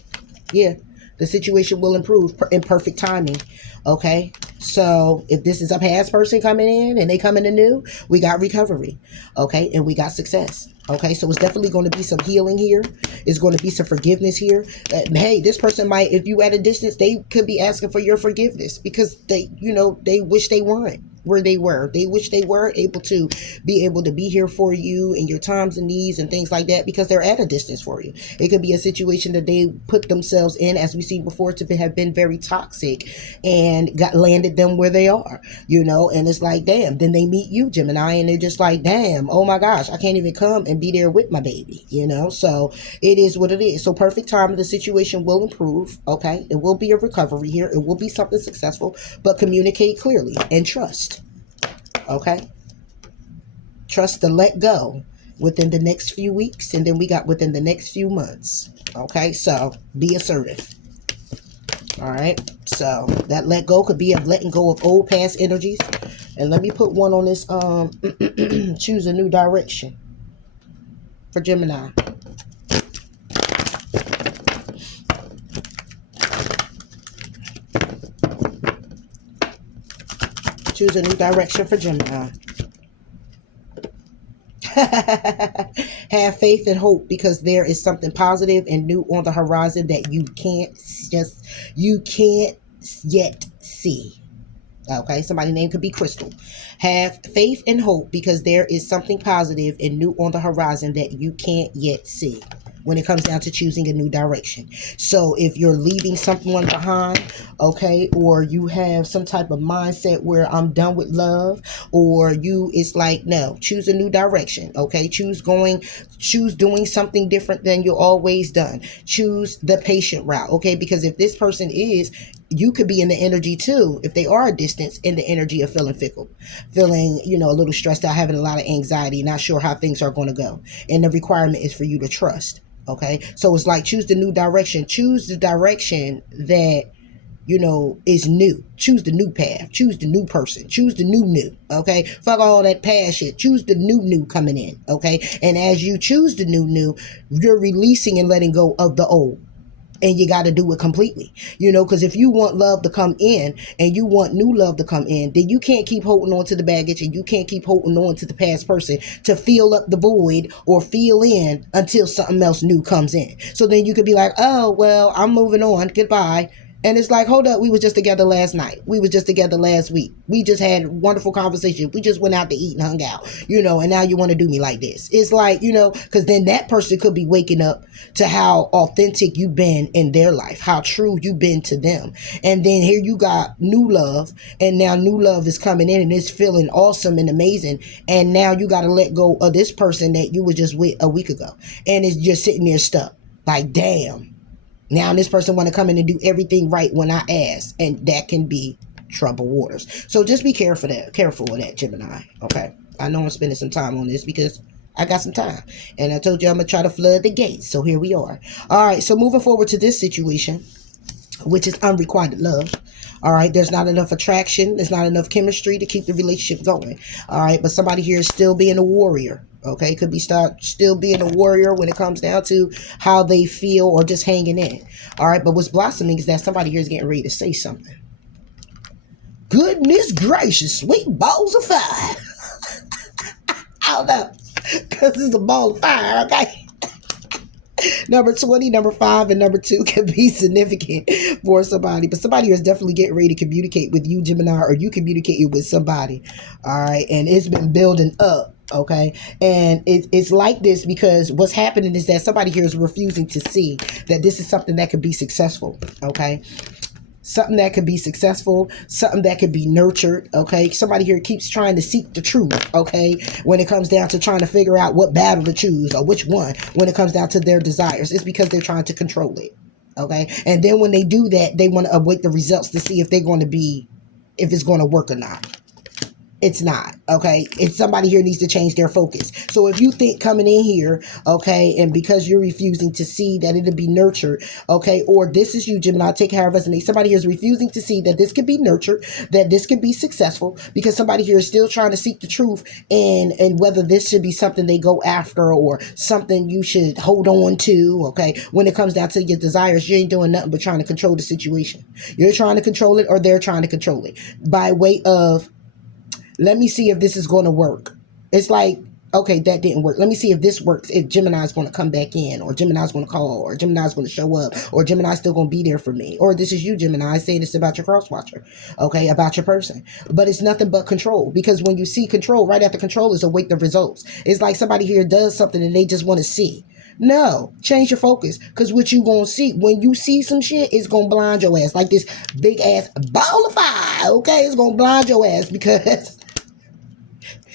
Yeah, the situation will improve in perfect timing. Okay, so if this is a past person coming in and they coming in new, we got recovery. Okay, and we got success. Okay, so it's definitely going to be some healing here. It's going to be some forgiveness here. Hey, this person might, if you at a distance, they could be asking for your forgiveness because they, you know, they wish they weren't where they were. They wish they were able to be here for you in your times and needs and things like that, because they're at a distance for you. It could be a situation that they put themselves in, as we seen before, to have been very toxic and landed them where they are, you know, and it's like, damn, then they meet you, Gemini, and they're just like, damn, oh my gosh, I can't even come and be there with my baby, you know. So it is what it is. So perfect time, the situation will improve. Okay, it will be a recovery here. It will be something successful, but communicate clearly and trust. Okay, trust to let go within the next few weeks, and then we got within the next few months. Okay, so be assertive. All right, so that let go could be of letting go of old past energies. And let me put one on this choose a new direction for Gemini. Choose a new direction for Gemini. Have faith and hope, because there is something positive and new on the horizon that you can't yet see. Okay, somebody's name could be Crystal. Have faith and hope, because there is something positive and new on the horizon that you can't yet see, when it comes down to choosing a new direction. So if you're leaving someone behind, okay, or you have some type of mindset where I'm done with love, or it's like, no, choose a new direction. Okay, choose doing something different than you always done. Choose the patient route. Okay, because if this person you could be in the energy too, if they are a distance, in the energy of feeling fickle, feeling, you know, a little stressed out, having a lot of anxiety, not sure how things are going to go. And the requirement is for you to trust. Okay, so it's like, choose the new direction. Choose the direction that, you know, is new. Choose the new path. Choose the new person. Choose the new. Okay, fuck all that past shit. Choose the new coming in. Okay, and as you choose the new, you're releasing and letting go of the old. And you got to do it completely, you know, because if you want love to come in and you want new love to come in, then you can't keep holding on to the baggage, and you can't keep holding on to the past person to fill up the void or fill in until something else new comes in. So then you could be like, oh, well, I'm moving on. Goodbye. And it's like, hold up, we were just together last night. We were just together last week. We just had wonderful conversation. We just went out to eat and hung out, you know, and now you want to do me like this. It's like, you know, because then that person could be waking up to how authentic you've been in their life, how true you've been to them. And then here you got new love, and now new love is coming in and it's feeling awesome and amazing. And now you got to let go of this person that you were just with a week ago. And it's just sitting there stuck. Like, damn. Now this person want to come in and do everything right when I ask, and that can be troubled waters. So just be careful with that, Gemini. Okay, I know I'm spending some time on this because I got some time, and I told you I'm gonna try to flood the gates. So here we are. All right. So moving forward to this situation, which is unrequited love. All right, there's not enough attraction. There's not enough chemistry to keep the relationship going. All right, but somebody here is still being a warrior. Okay, could be still being a warrior when it comes down to how they feel or just hanging in. All right, but what's blossoming is that somebody here is getting ready to say something. Goodness gracious, sweet balls of fire. I don't know, because it's a ball of fire, okay? Number 20, number 5, and number 2 can be significant for somebody. But somebody here is definitely getting ready to communicate with you, Gemini, or you communicating with somebody. All right. And it's been building up. Okay. And it's like this because what's happening is that somebody here is refusing to see that this is something that could be successful. Okay. Something that could be successful, something that could be nurtured, okay? Somebody here keeps trying to seek the truth, okay? When it comes down to trying to figure out what battle to choose or which one, when it comes down to their desires, it's because they're trying to control it, okay? And then when they do that, they want to await the results to see if they're going to be, if it's going to work or not. It's not, okay? It's somebody here needs to change their focus. So if you think coming in here, okay, and because you're refusing to see that it'll be nurtured, okay, or this is you, Gemini, take care of us, and somebody here is refusing to see that this could be nurtured, that this could be successful, because somebody here is still trying to seek the truth and whether this should be something they go after or something you should hold on to, okay? When it comes down to your desires, you ain't doing nothing but trying to control the situation. You're trying to control it or they're trying to control it by way of, let me see if this is going to work. It's like, okay, that didn't work. Let me see if this works, if Gemini is going to come back in, or Gemini is going to call, or Gemini is going to show up, or Gemini is still going to be there for me. Or this is you, Gemini, saying this about your cross-watcher, okay, about your person. But it's nothing but control, because when you see control, right after control is await the results. It's like somebody here does something and they just want to see. No, change your focus, because what you going to see, when you see some shit, it's going to blind your ass, like this big-ass ball of fire, okay? It's going to blind your ass, because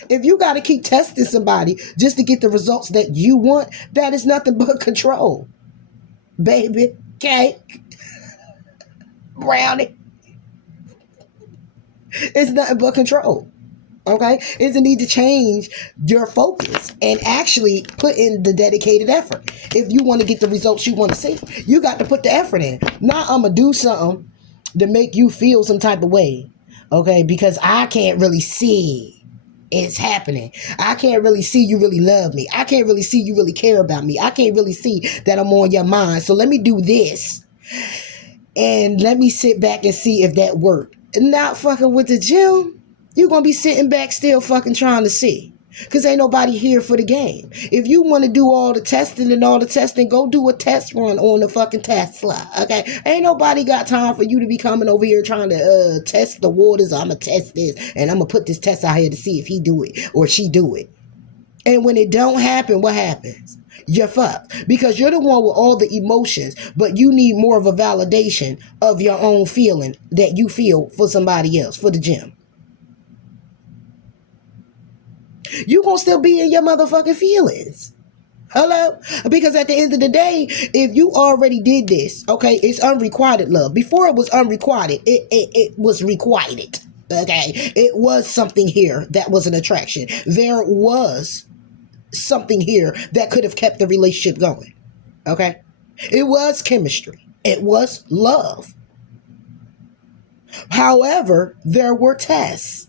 if you got to keep testing somebody just to get the results that you want, that is nothing but control. Baby, cake, brownie. It's nothing but control. Okay? It's a need to change your focus and actually put in the dedicated effort. If you want to get the results you want to see, you got to put the effort in. Now I'm going to do something to make you feel some type of way. Okay? Because I can't really see it's happening. I can't really see you really love me. I can't really see you really care about me. I can't really see that I'm on your mind. So let me do this. And let me sit back and see if that worked. Not fucking with the gym. You're going to be sitting back still fucking trying to see. Because ain't nobody here for the game. If you want to do all the testing and all the testing, go do a test run on the fucking Tesla. Okay? Ain't nobody got time for you to be coming over here trying to test the waters. I'm going to test this. And I'm going to put this test out here to see if he do it or she do it. And when it don't happen, what happens? You're fucked. Because you're the one with all the emotions. But you need more of a validation of your own feeling that you feel for somebody else, for the gym. You gonna still be in your motherfucking feelings. Hello? Because at the end of the day, if you already did this, okay, it's unrequited love. Before it was unrequited, it was requited. Okay? It was something here that was an attraction. There was something here that could have kept the relationship going. Okay? It was chemistry. It was love. However, there were tests.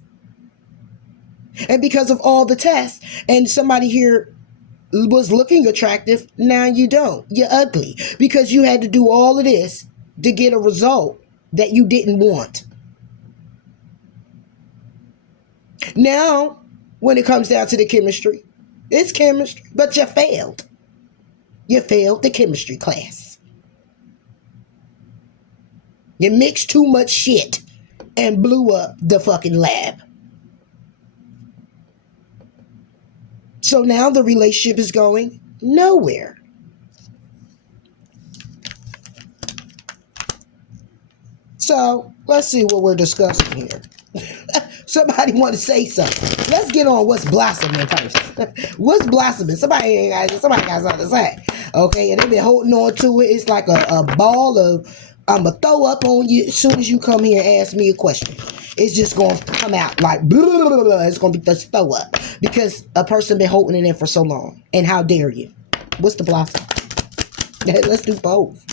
And because of all the tests, and somebody here was looking attractive, now you don't. You're ugly. Because you had to do all of this to get a result that you didn't want. Now, when it comes down to the chemistry, it's chemistry, but you failed. You failed the chemistry class. You mixed too much shit and blew up the fucking lab. So now the relationship is going nowhere. So let's see what we're discussing here. Somebody want to say something. Let's get on what's blossoming first. What's blossoming? Somebody got something to say. Okay, and they've been holding on to it. It's like a ball of, I'm going to throw up on you as soon as you come here and ask me a question. It's just going to come out like, blah, blah, blah, blah. It's going to be just throw up. Because a person been holding it in for so long. And how dare you? What's the blossom? Let's do both.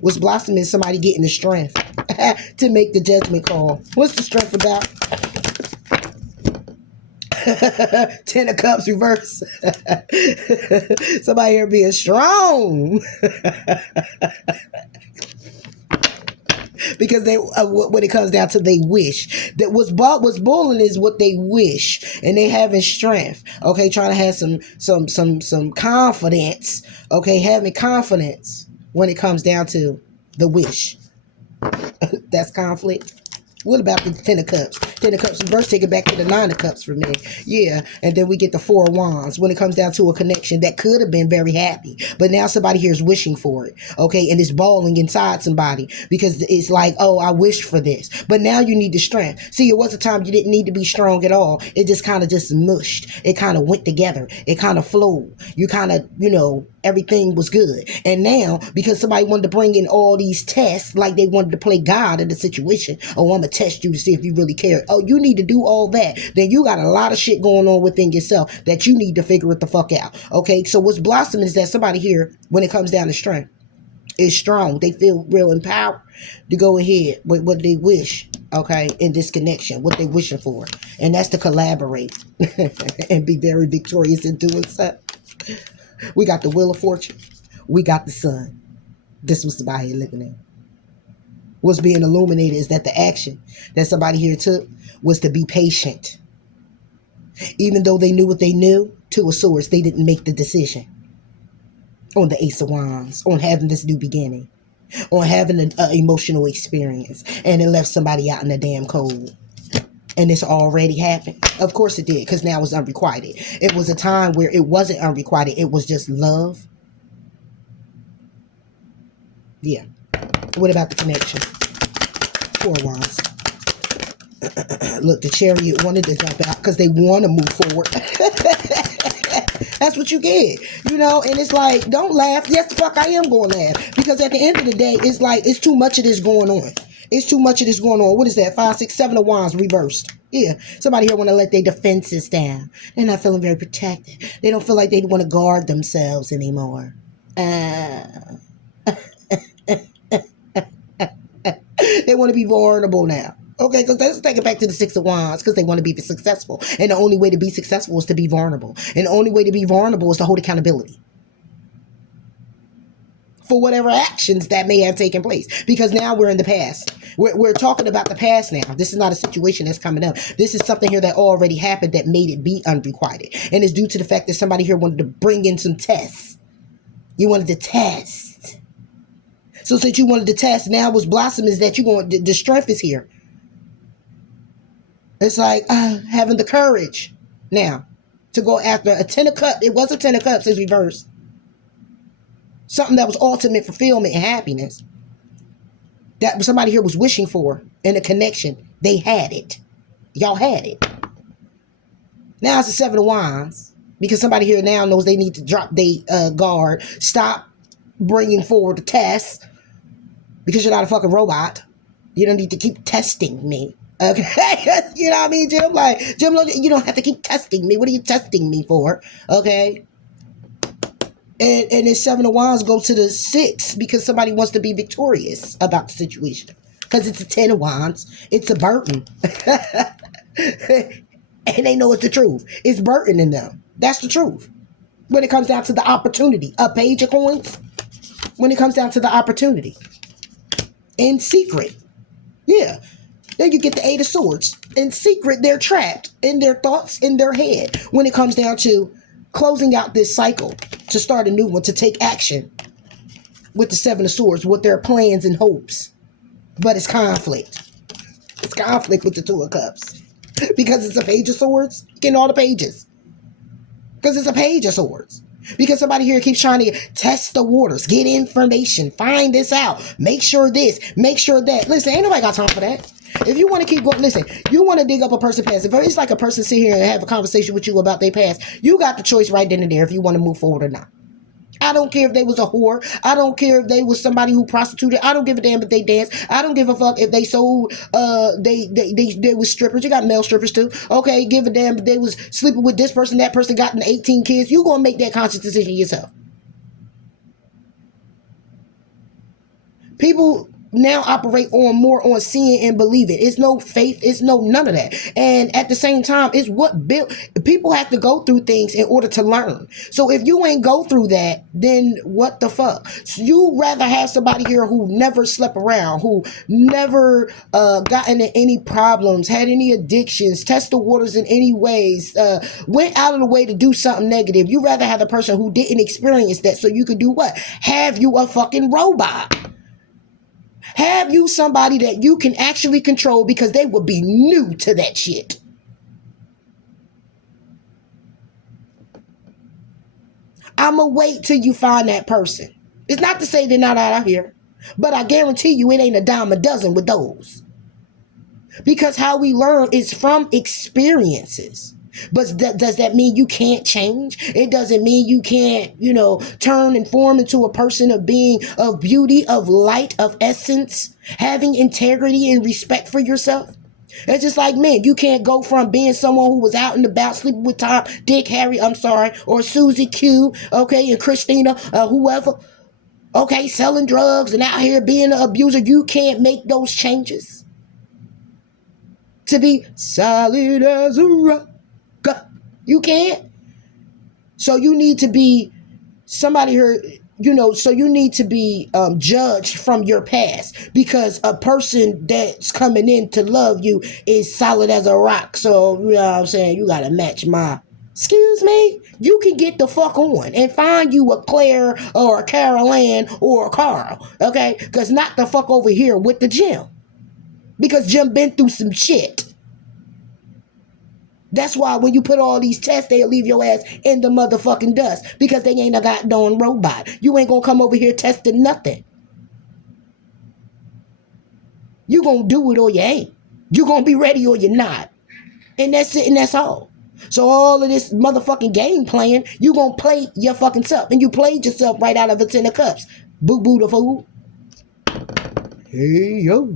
What's blossoming is somebody getting the strength to make the judgment call. What's the strength about? 10 of Cups reverse. Somebody here being strong. Because they, when it comes down to they wish, that what's boiling is what they wish, and they having strength. Okay, trying to have some confidence. Okay, having confidence when it comes down to the wish. That's conflict. What about the 10 of Cups? 10 of Cups reverse, take it back to the 9 of Cups for me. Yeah, and then we get the 4 of Wands when it comes down to a connection that could have been very happy, but now somebody here is wishing for it, okay? And it's bawling inside somebody because it's like, oh, I wished for this. But now you need the strength. See, it was a time you didn't need to be strong at all. It just kind of just mushed. It kind of went together. It kind of flowed. You kind of, everything was good. And now, because somebody wanted to bring in all these tests, like they wanted to play God in the situation, oh, I'm going to test you to see if you really care. Oh, you need to do all that. Then you got a lot of shit going on within yourself that you need to figure it the fuck out. Okay, so what's blossoming is that somebody here, when it comes down to strength, is strong. They feel real empowered to go ahead with what they wish, okay, in this connection, what they wishing for. And that's to collaborate and be very victorious in doing so. We got the Wheel of Fortune. We got the Sun. This was somebody here looking at. What's being illuminated is that the action that somebody here took was to be patient. Even though they knew what they knew, 2 of Swords, they didn't make the decision on the Ace of Wands, on having this new beginning, on having an emotional experience, and it left somebody out in the damn cold. And it's already happened. Of course it did, because now it's unrequited. It was a time where it wasn't unrequited. It was just love. Yeah. What about the connection? 4 of Wands. Look, the Chariot wanted to jump out because they want to move forward. That's what you get, and it's like, don't laugh. Yes, the fuck I am going to laugh, because at the end of the day, it's like, it's too much of this going on. It's too much of this going on. What is that? 5, 6, 7 of Wands reversed. Yeah. Somebody here want to let their defenses down. They're not feeling very protected. They don't feel like they want to guard themselves anymore. They want to be vulnerable now. Okay, because let's take it back to the 6 of Wands, because they want to be successful. And the only way to be successful is to be vulnerable. And the only way to be vulnerable is to hold accountability for whatever actions that may have taken place. Because now we're in the past. We're talking about the past now. This is not a situation that's coming up. This is something here that already happened that made it be unrequited. And it's due to the fact that somebody here wanted to bring in some tests. You wanted to test. So since you wanted to test, now what's blossom is that the strength is here. It's like having the courage now to go after a 10 of Cups. It was a 10 of Cups, it's reversed. Something that was ultimate fulfillment and happiness. That somebody here was wishing for in a connection. They had it. Y'all had it. Now it's the 7 of Wands. Because somebody here now knows they need to drop their guard. Stop bringing forward the tests. Because you're not a fucking robot. You don't need to keep testing me. Okay? You know what I mean, Jim? Like, Jim, you don't have to keep testing me. What are you testing me for? Okay? And this 7 of Wands go to the 6 because somebody wants to be victorious about the situation. Because it's a 10 of Wands. It's a burden. And they know it's the truth. It's burden in them. That's the truth. When it comes down to the opportunity. A page of coins. When it comes down to the opportunity. In secret. Yeah. Then you get the 8 of Swords. In secret, they're trapped in their thoughts, in their head. When it comes down to closing out this cycle. To start a new one. To take action. With the 7 of Swords. With their plans and hopes. But it's conflict. It's conflict with the 2 of Cups. Because it's a page of swords. Getting all the pages. Because it's a page of swords. Because somebody here keeps trying to test the waters. Get information. Find this out. Make sure this. Make sure that. Listen, ain't nobody got time for that. If you want to keep going, listen, you want to dig up a person's past. If it's like a person sit here and have a conversation with you about their past, you got the choice right then and there if you want to move forward or not. I don't care if they was a whore. I don't care if they was somebody who prostituted. I don't give a damn if they danced. I don't give a fuck if they sold, they was strippers. You got male strippers too. Okay, give a damn if they was sleeping with this person, that person gotten 18 kids. You gonna make that conscious decision yourself. People now operate on more on seeing and believing. It's no faith, it's no none of that. And at the same time, it's what built people have to go through things in order to learn. So if you ain't go through that, then what the fuck? So you rather have somebody here who never slept around, who never got into any problems, had any addictions, test the waters in any ways, went out of the way to do something negative. You rather have the person who didn't experience that so you could do what? Have you a fucking robot. Have you somebody that you can actually control because they will be new to that shit. I'ma wait till you find that person. It's not to say they're not out here, but I guarantee you it ain't a dime a dozen with those. Because how we learn is from experiences. But does that mean you can't change? It doesn't mean you can't, turn and form into a person of being, of beauty, of light, of essence, having integrity and respect for yourself. It's just like men. You can't go from being someone who was out and about sleeping with Tom, Dick, Harry, or Susie Q, okay, and Christina, whoever, okay, selling drugs and out here being an abuser. You can't make those changes to be solid as a rock. You can't. So you need to be somebody here, so you need to be judged from your past, because a person that's coming in to love you is solid as a rock. So, you know what I'm saying? You got to match my, excuse me, you can get the fuck on and find you a Claire or a Carol Ann or a Carl, okay? Because not the fuck over here with the Jim. Because Jim been through some shit. That's why when you put all these tests, they'll leave your ass in the motherfucking dust, because they ain't a goddamn robot. You ain't gonna come over here testing nothing. You gonna do it or you ain't. You gonna be ready or you're not. And that's it, and that's all. So all of this motherfucking game playing, you gonna play your fucking self. And you played yourself right out of a 10 of cups. Boo boo the fool. Hey yo.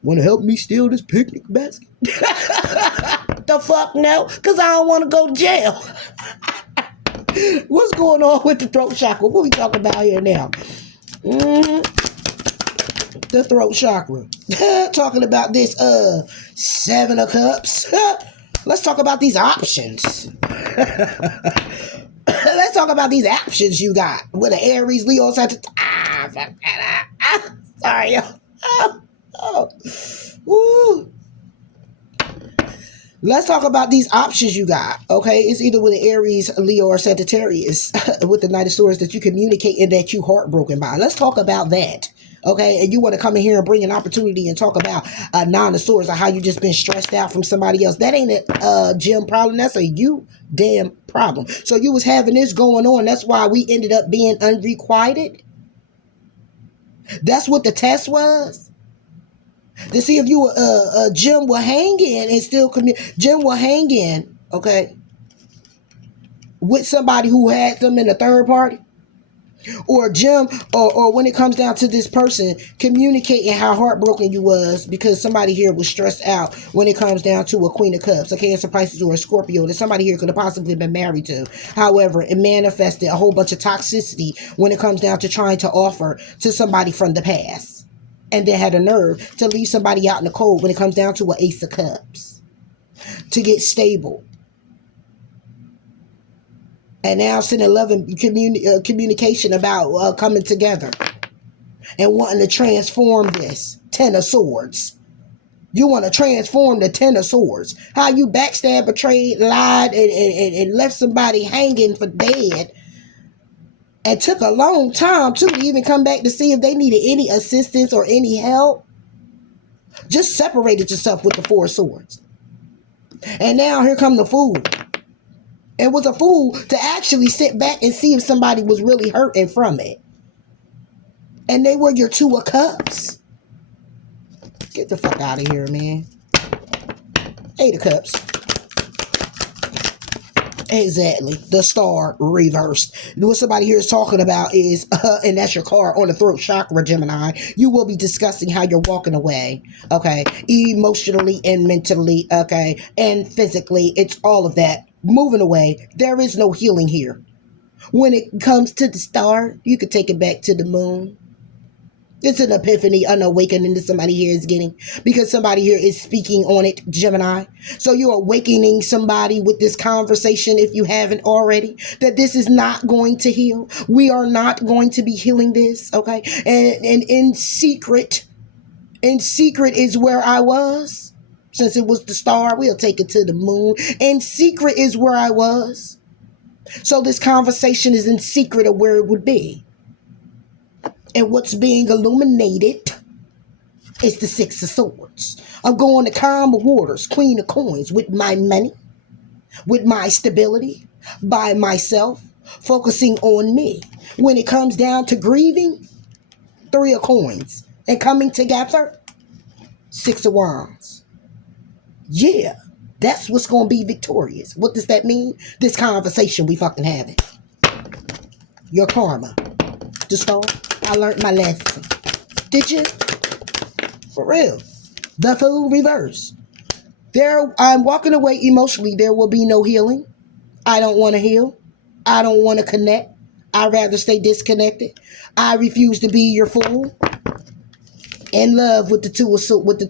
Want to help me steal this picnic basket? The fuck no, because I don't want to go to jail. What's going on with the throat chakra? What we talking about here now? The throat chakra. Talking about this 7 of cups. Let's talk about these options. Let's talk about these options you got with an Aries, Leo, Sagittarius. Sorry, yo. Woo. Let's talk about these options you got, okay? It's either with an Aries, Leo, or Sagittarius with the Knight of Swords that you communicate and that you heartbroken by. Let's talk about that, okay? And you want to come in here and bring an opportunity and talk about a Nine of Swords or how you just been stressed out from somebody else. That ain't a Jim problem. That's a you damn problem. So you was having this going on. That's why we ended up being unrequited. That's what the test was. To see if you Jim will hang in and still Jim will hang in, okay, with somebody who had them in a third party, or Jim, or when it comes down to this person communicating how heartbroken you was because somebody here was stressed out when it comes down to a Queen of Cups, a Cancer, Pisces, or a Scorpio that somebody here could have possibly been married to. However, it manifested a whole bunch of toxicity when it comes down to trying to offer to somebody from the past. And then had a nerve to leave somebody out in the cold when it comes down to an Ace of Cups. To get stable. And now sending love and communication about coming together. And wanting to transform this. 10 of Swords. You want to transform the 10 of Swords. How you backstabbed, betrayed, lied, and left somebody hanging for dead. And took a long time, too, to even come back to see if they needed any assistance or any help. Just separated yourself with the 4 of Swords. And now here come the Fool. It was a fool to actually sit back and see if somebody was really hurting from it. And they were your 2 of Cups. Get the fuck out of here, man. 8 of Cups. Exactly. The Star reversed. What somebody here is talking about is, and that's your card on the throat chakra, Gemini. You will be discussing how you're walking away, okay? Emotionally and mentally, okay? And physically. It's all of that. Moving away. There is no healing here. When it comes to the Star, you could take it back to the moon. It's an epiphany, an awakening that somebody here is getting because somebody here is speaking on it, Gemini. So you're awakening somebody with this conversation if you haven't already, that this is not going to heal. We are not going to be healing this, okay? And in secret is where I was. Since it was the star, we'll take it to the moon. In secret is where I was. So this conversation is in secret of where it would be. And what's being illuminated is the Six of Swords. I'm going to calm the waters, Queen of Coins, with my money, with my stability, by myself, focusing on me. When it comes down to grieving, Three of Coins. And coming together, Six of Wands. Yeah, that's what's going to be victorious. What does that mean? This conversation we fucking having. Your karma. The star. I learned my lesson. Did you? For real. The Fool reverse. I'm walking away emotionally. There will be no healing. I don't want to heal. I don't want to connect. I'd rather stay disconnected. I refuse to be your fool. In love with the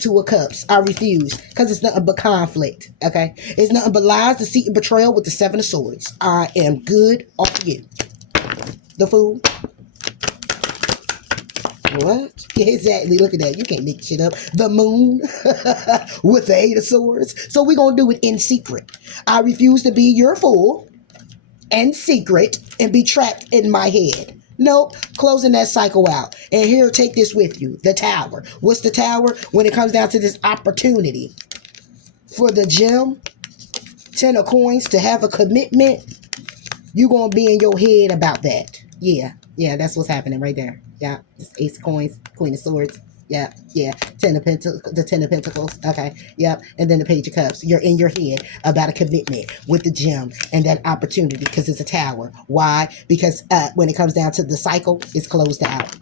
two of cups. I refuse. Because it's nothing but conflict. Okay? It's nothing but lies, deceit, and betrayal with the Seven of Swords. I am good off you. The Fool. What? Yeah, exactly. Look at that. You can't make shit up. The Moon with the Eight of Swords. So we're going to do it in secret. I refuse to be your fool in secret and be trapped in my head. Nope. Closing that cycle out. And here, take this with you. The Tower. What's the Tower? When it comes down to this opportunity for the gem, 10 of Coins, to have a commitment, you're going to be in your head about that. Yeah. Yeah, that's what's happening right there. Yeah, it's Ace of Coins, Queen of Swords. Yeah, yeah. The Ten of Pentacles. Okay, yep. And then the Page of Cups. You're in your head about a commitment with the gem and that opportunity because it's a tower. Why? Because when it comes down to the cycle, it's closed out.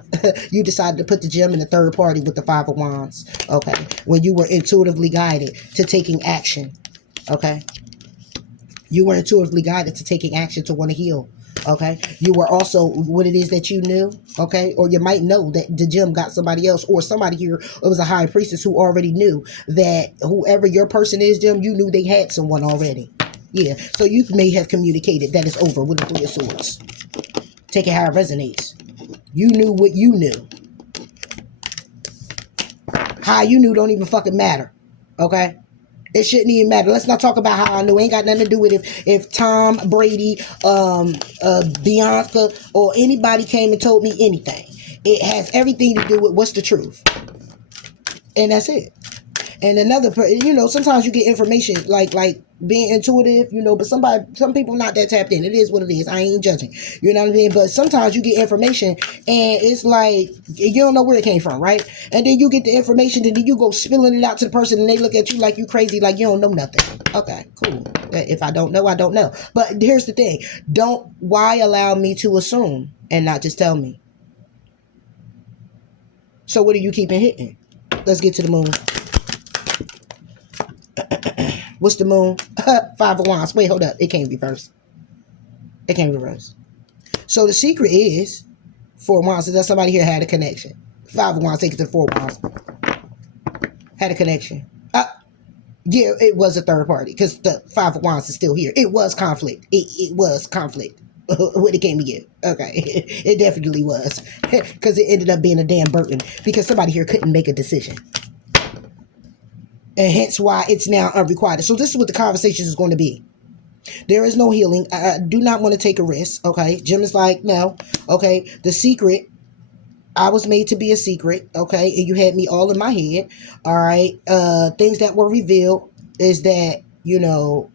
You decided to put the gem in the third party with the Five of Wands. Okay, when you were intuitively guided to taking action. Okay, you were intuitively guided to taking action to want to heal. Okay, you were also what it is that you knew, okay, or you might know that the gem got somebody else, or somebody here, it was a high priestess who already knew that whoever your person is, Gem, you knew they had someone already. Yeah, so you may have communicated that it's over with the Three of Swords. Take it how it resonates. You knew what you knew. How you knew don't even fucking matter, okay? It shouldn't even matter. Let's not talk about how I knew. It ain't got nothing to do with if Tom Brady, Bianca, or anybody came and told me anything. It has everything to do with what's the truth. And that's it. And another, sometimes you get information like being intuitive, but some people not that tapped in. It is what it is. I ain't judging. You know what I mean? But sometimes you get information and it's like, you don't know where it came from, right? And then you get the information and then you go spilling it out to the person and they look at you like you crazy, like you don't know nothing. Okay, cool. If I don't know, I don't know. But here's the thing. Why allow me to assume and not just tell me? So what are you keeping hitting? Let's get to the moon. What's the moon? Five of Wands. Wait, hold up. It can't reverse. It can't reverse. So the secret is 4 of Wands. So that somebody here had a connection. 5 of Wands. Take it to 4 of Wands. Had a connection. Yeah, it was a third party because the 5 of Wands is still here. It was conflict. It was conflict when it came to you. Okay. It definitely was. Because it ended up being a damn burden because somebody here couldn't make a decision. And hence why it's now unrequited. So this is what the conversation is going to be. There is no healing. I do not want to take a risk. Okay. Jim is like, no. Okay. The secret. I was made to be a secret. Okay. And you had me all in my head. All right. Things that were revealed is that, the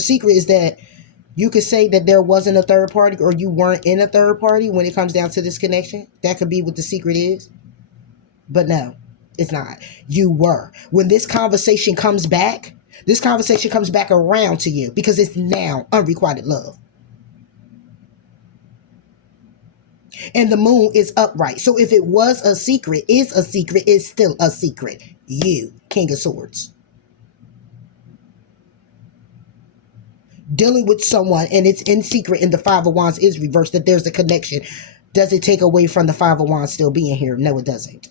secret is that you could say that there wasn't a third party or you weren't in a third party when it comes down to this connection. That could be what the secret is. But no. It's not. You were. When this conversation comes back around to you because it's now unrequited love. And the moon is upright. So if it was a secret, it's still a secret. You, King of Swords. Dealing with someone and it's in secret and the 5 of Wands is reversed, that there's a connection Does it take away from the Five of Wands still being here? No, it doesn't.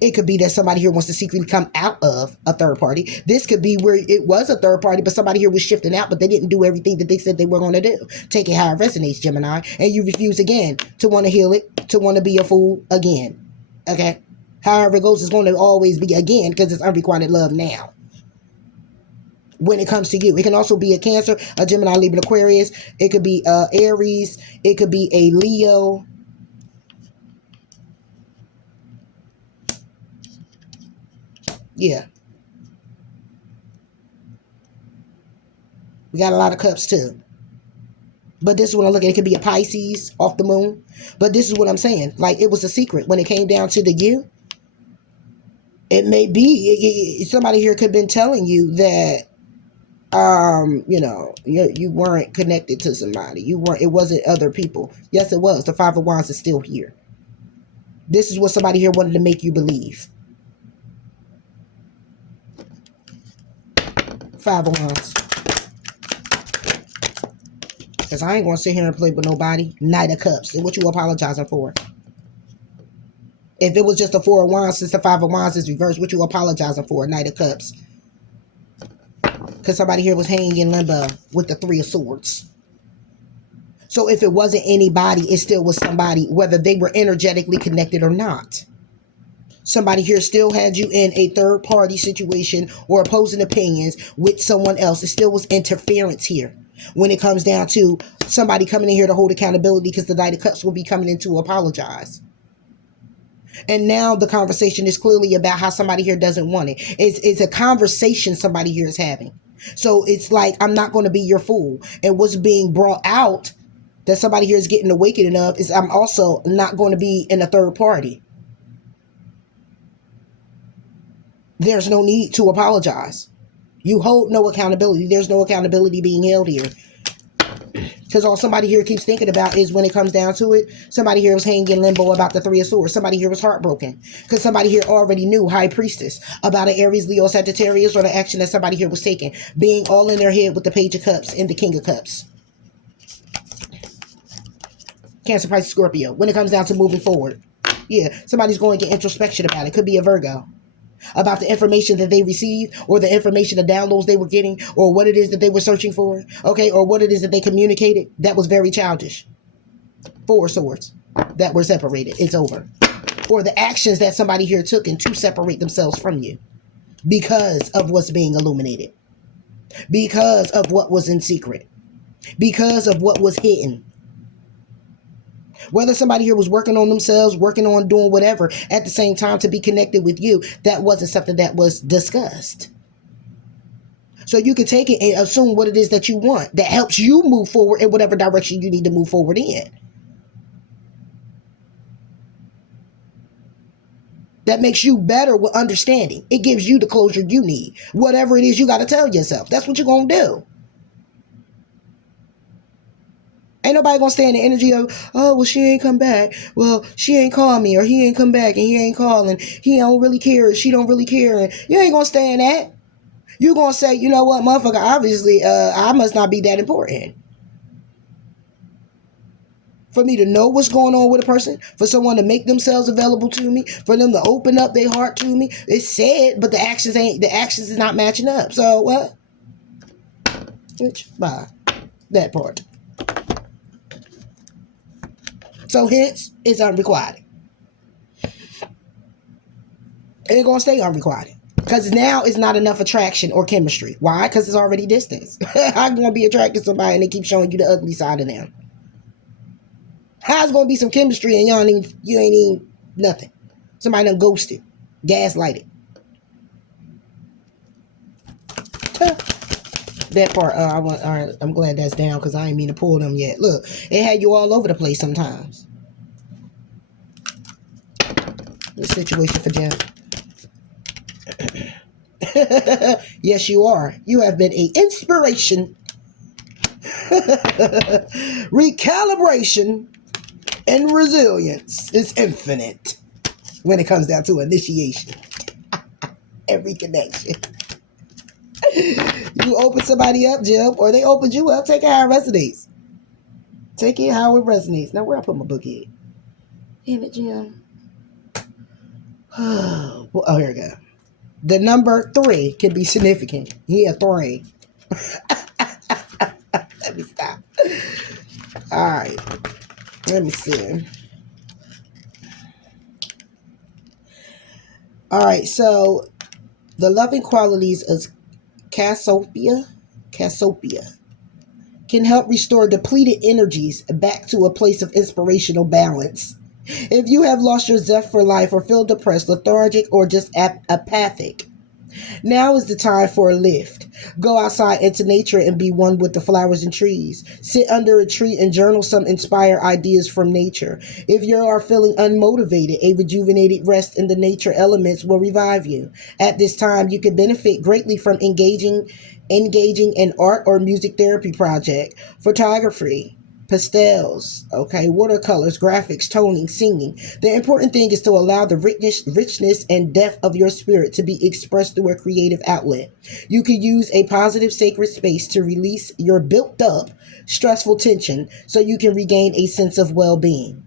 It could be that somebody here wants to secretly come out of a third party. This could be where it was a third party, but somebody here was shifting out, but they didn't do everything that they said they were going to do. Take it how it resonates, Gemini. And you refuse again to want to heal it, to want to be a fool again. Okay? However it goes, it's going to always be again because it's unrequited love now. When it comes to you, it can also be a Cancer, a Gemini, Libra, Aquarius. It could be Aries. It could be a Leo. Yeah. We got a lot of cups too. But this is what I look at. It could be a Pisces off the moon. But this is what I'm saying. Like, it was a secret. When it came down to the you, it may be, somebody here could have been telling you that, you know, you weren't connected to somebody. You weren't, it wasn't other people. Yes, it was. The Five of Wands is still here. This is what somebody here wanted to make you believe. Five of Wands. Because I ain't going to sit here and play with nobody. Knight of Cups. What you apologizing for? If it was just a Four of Wands, since the Five of Wands is reversed, what you apologizing for? Knight of Cups. Because somebody here was hanging in limbo with the Three of Swords. So if it wasn't anybody, it still was somebody, whether they were energetically connected or not. Somebody here still had you in a third party situation or opposing opinions with someone else. It still was interference here. When it comes down to somebody coming in here to hold accountability, because the Knight of Cups will be coming in to apologize. And now the conversation is clearly about how somebody here doesn't want it. It's a conversation somebody here is having. So it's like, I'm not going to be your fool. And what's being brought out that somebody here is getting awakening of is I'm also not going to be in a third party. There's no need to apologize. You hold no accountability. There's no accountability being held here. Because all somebody here keeps thinking about is when it comes down to it, somebody here was hanging in limbo about the Three of Swords. Somebody here was heartbroken. Because somebody here already knew, High Priestess, about an Aries, Leo, Sagittarius, or the action that somebody here was taking. Being all in their head with the Page of Cups and the King of Cups. Cancer, Pisces, Scorpio. When it comes down to moving forward. Yeah, somebody's going to get introspection about it. Could be a Virgo. About the information that they received, or the information, the downloads they were getting, or what it is that they were searching for, okay, or what it is that they communicated. That was very childish. Four of Swords that were separated. It's over. Or the actions that somebody here took and to separate themselves from you because of what's being illuminated, because of what was in secret, because of what was hidden. Whether somebody here was working on themselves, working on doing whatever, at the same time to be connected with you, that wasn't something that was discussed. So you can take it and assume what it is that you want that helps you move forward in whatever direction you need to move forward in. That makes you better with understanding. It gives you the closure you need. Whatever it is you got to tell yourself. That's what you're going to do. Ain't nobody gonna stay in the energy of, oh, well, she ain't come back. Well, she ain't call me, or he ain't come back, and he ain't calling. He don't really care, or she don't really care. And you ain't gonna stay in that. You gonna say, you know what, motherfucker, obviously, I must not be that important. For me to know what's going on with a person, for someone to make themselves available to me, for them to open up their heart to me. It's said, but the actions is not matching up. So what? Bye. That part. So hence, it's unrequited. It's going to stay unrequited. Because now it's not enough attraction or chemistry. Why? Because it's already distance. How you going to be attracted to somebody and they keep showing you the ugly side of them? How's going to be some chemistry and you ain't even nothing? Somebody done ghosted. Gaslighted. That part, all right, I'm glad that's down because I ain't mean to pull them yet. Look, it had you all over the place sometimes. The situation for Jen. Yes, you are. You have been an inspiration, recalibration, and resilience is infinite when it comes down to initiation. Every connection. You open somebody up, Jim, or they opened you up, take it how it resonates. Take it how it resonates. Now, where I put my book at? Damn it, Jim. Oh, here we go. The number 3 can be significant. Yeah, 3. Let me stop. All right. Let me see. All right. So, the loving qualities of Cassiopeia can help restore depleted energies back to a place of inspirational balance. If you have lost your zest for life or feel depressed, lethargic, or just apathic, now is the time for a lift. Go outside into nature and be one with the flowers and trees. Sit under a tree and journal some inspired ideas from nature. If you are feeling unmotivated, a rejuvenated rest in the nature elements will revive you. At this time, you can benefit greatly from engaging in art or music therapy project, photography, pastels, okay, watercolors, graphics, toning, singing. The important thing is to allow the richness and depth of your spirit to be expressed through a creative outlet. You can use a positive sacred space to release your built up stressful tension so you can regain a sense of well-being.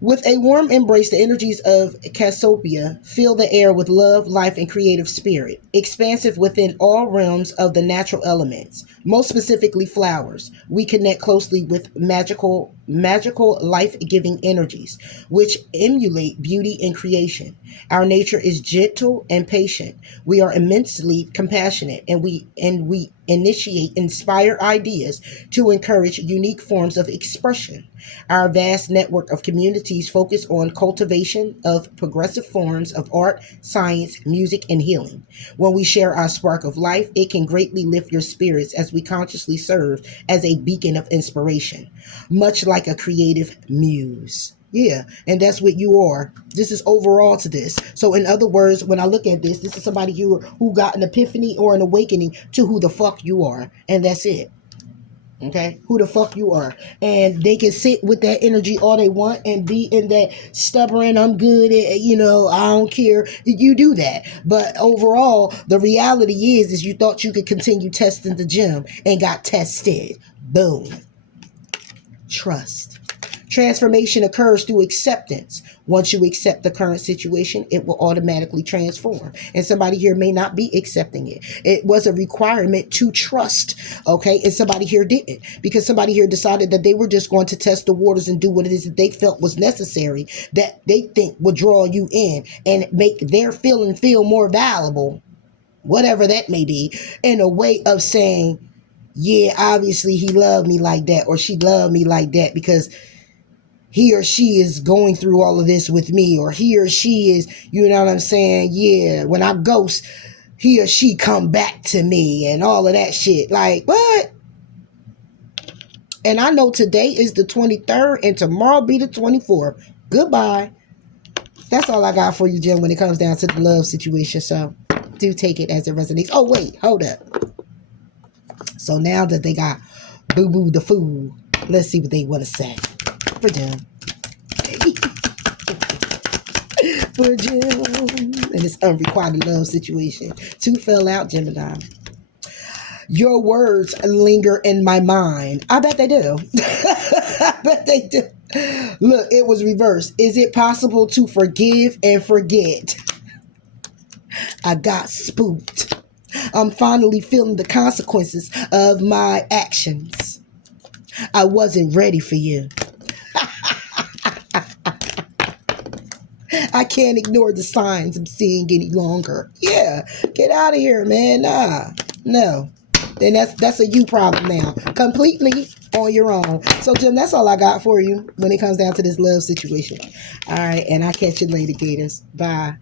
With a warm embrace, the energies of Cassiopeia fill the air with love, life, and creative spirit, expansive within all realms of the natural elements, most specifically flowers. We connect closely with magical life-giving energies, which emulate beauty and creation. Our nature is gentle and patient. We are immensely compassionate, and we initiate inspired ideas to encourage unique forms of expression. Our vast network of communities focus on cultivation of progressive forms of art, science, music, and healing. When we share our spark of life, it can greatly lift your spirits as we consciously serve as a beacon of inspiration, much like a creative muse. Yeah, and that's what you are. This is overall to this. So in other words, when I look at this is somebody who got an epiphany or an awakening to who the fuck you are. And that's it. Okay, who the fuck you are. And they can sit with that energy all they want and be in that stubborn, I'm good at, I don't care. You do that. But overall, the reality is you thought you could continue testing the gym and got tested. Boom. Trust. Transformation occurs through acceptance. Once you accept the current situation, it will automatically transform. And somebody here may not be accepting it. It was a requirement to trust, okay? And somebody here didn't, because somebody here decided that they were just going to test the waters and do what it is that they felt was necessary, that they think would draw you in and make their feeling feel more valuable, whatever that may be, in a way of saying, yeah, obviously he loved me like that, or she loved me like that because he or she is going through all of this with me, or he or she is, you know what I'm saying? Yeah, when I ghost, he or she come back to me and all of that shit. Like, what? And I know today is the 23rd and tomorrow be the 24th. Goodbye. That's all I got for you, Jim, when it comes down to the love situation. So do take it as it resonates. Oh, wait, hold up. So now that they got boo-boo the fool, let's see what they want to say. For Jim. For Jim. In this unrequited love situation. 2 fell out, Gemini. Your words linger in my mind. I bet they do. I bet they do. Look, it was reversed. Is it possible to forgive and forget? I got spooked. I'm finally feeling the consequences of my actions. I wasn't ready for you. I can't ignore the signs I'm seeing any longer. Yeah, get out of here, man. Nah, no. Then that's a you problem now. Completely on your own. So, Jim, that's all I got for you when it comes down to this love situation. All right, and I'll catch you later, Gators. Bye.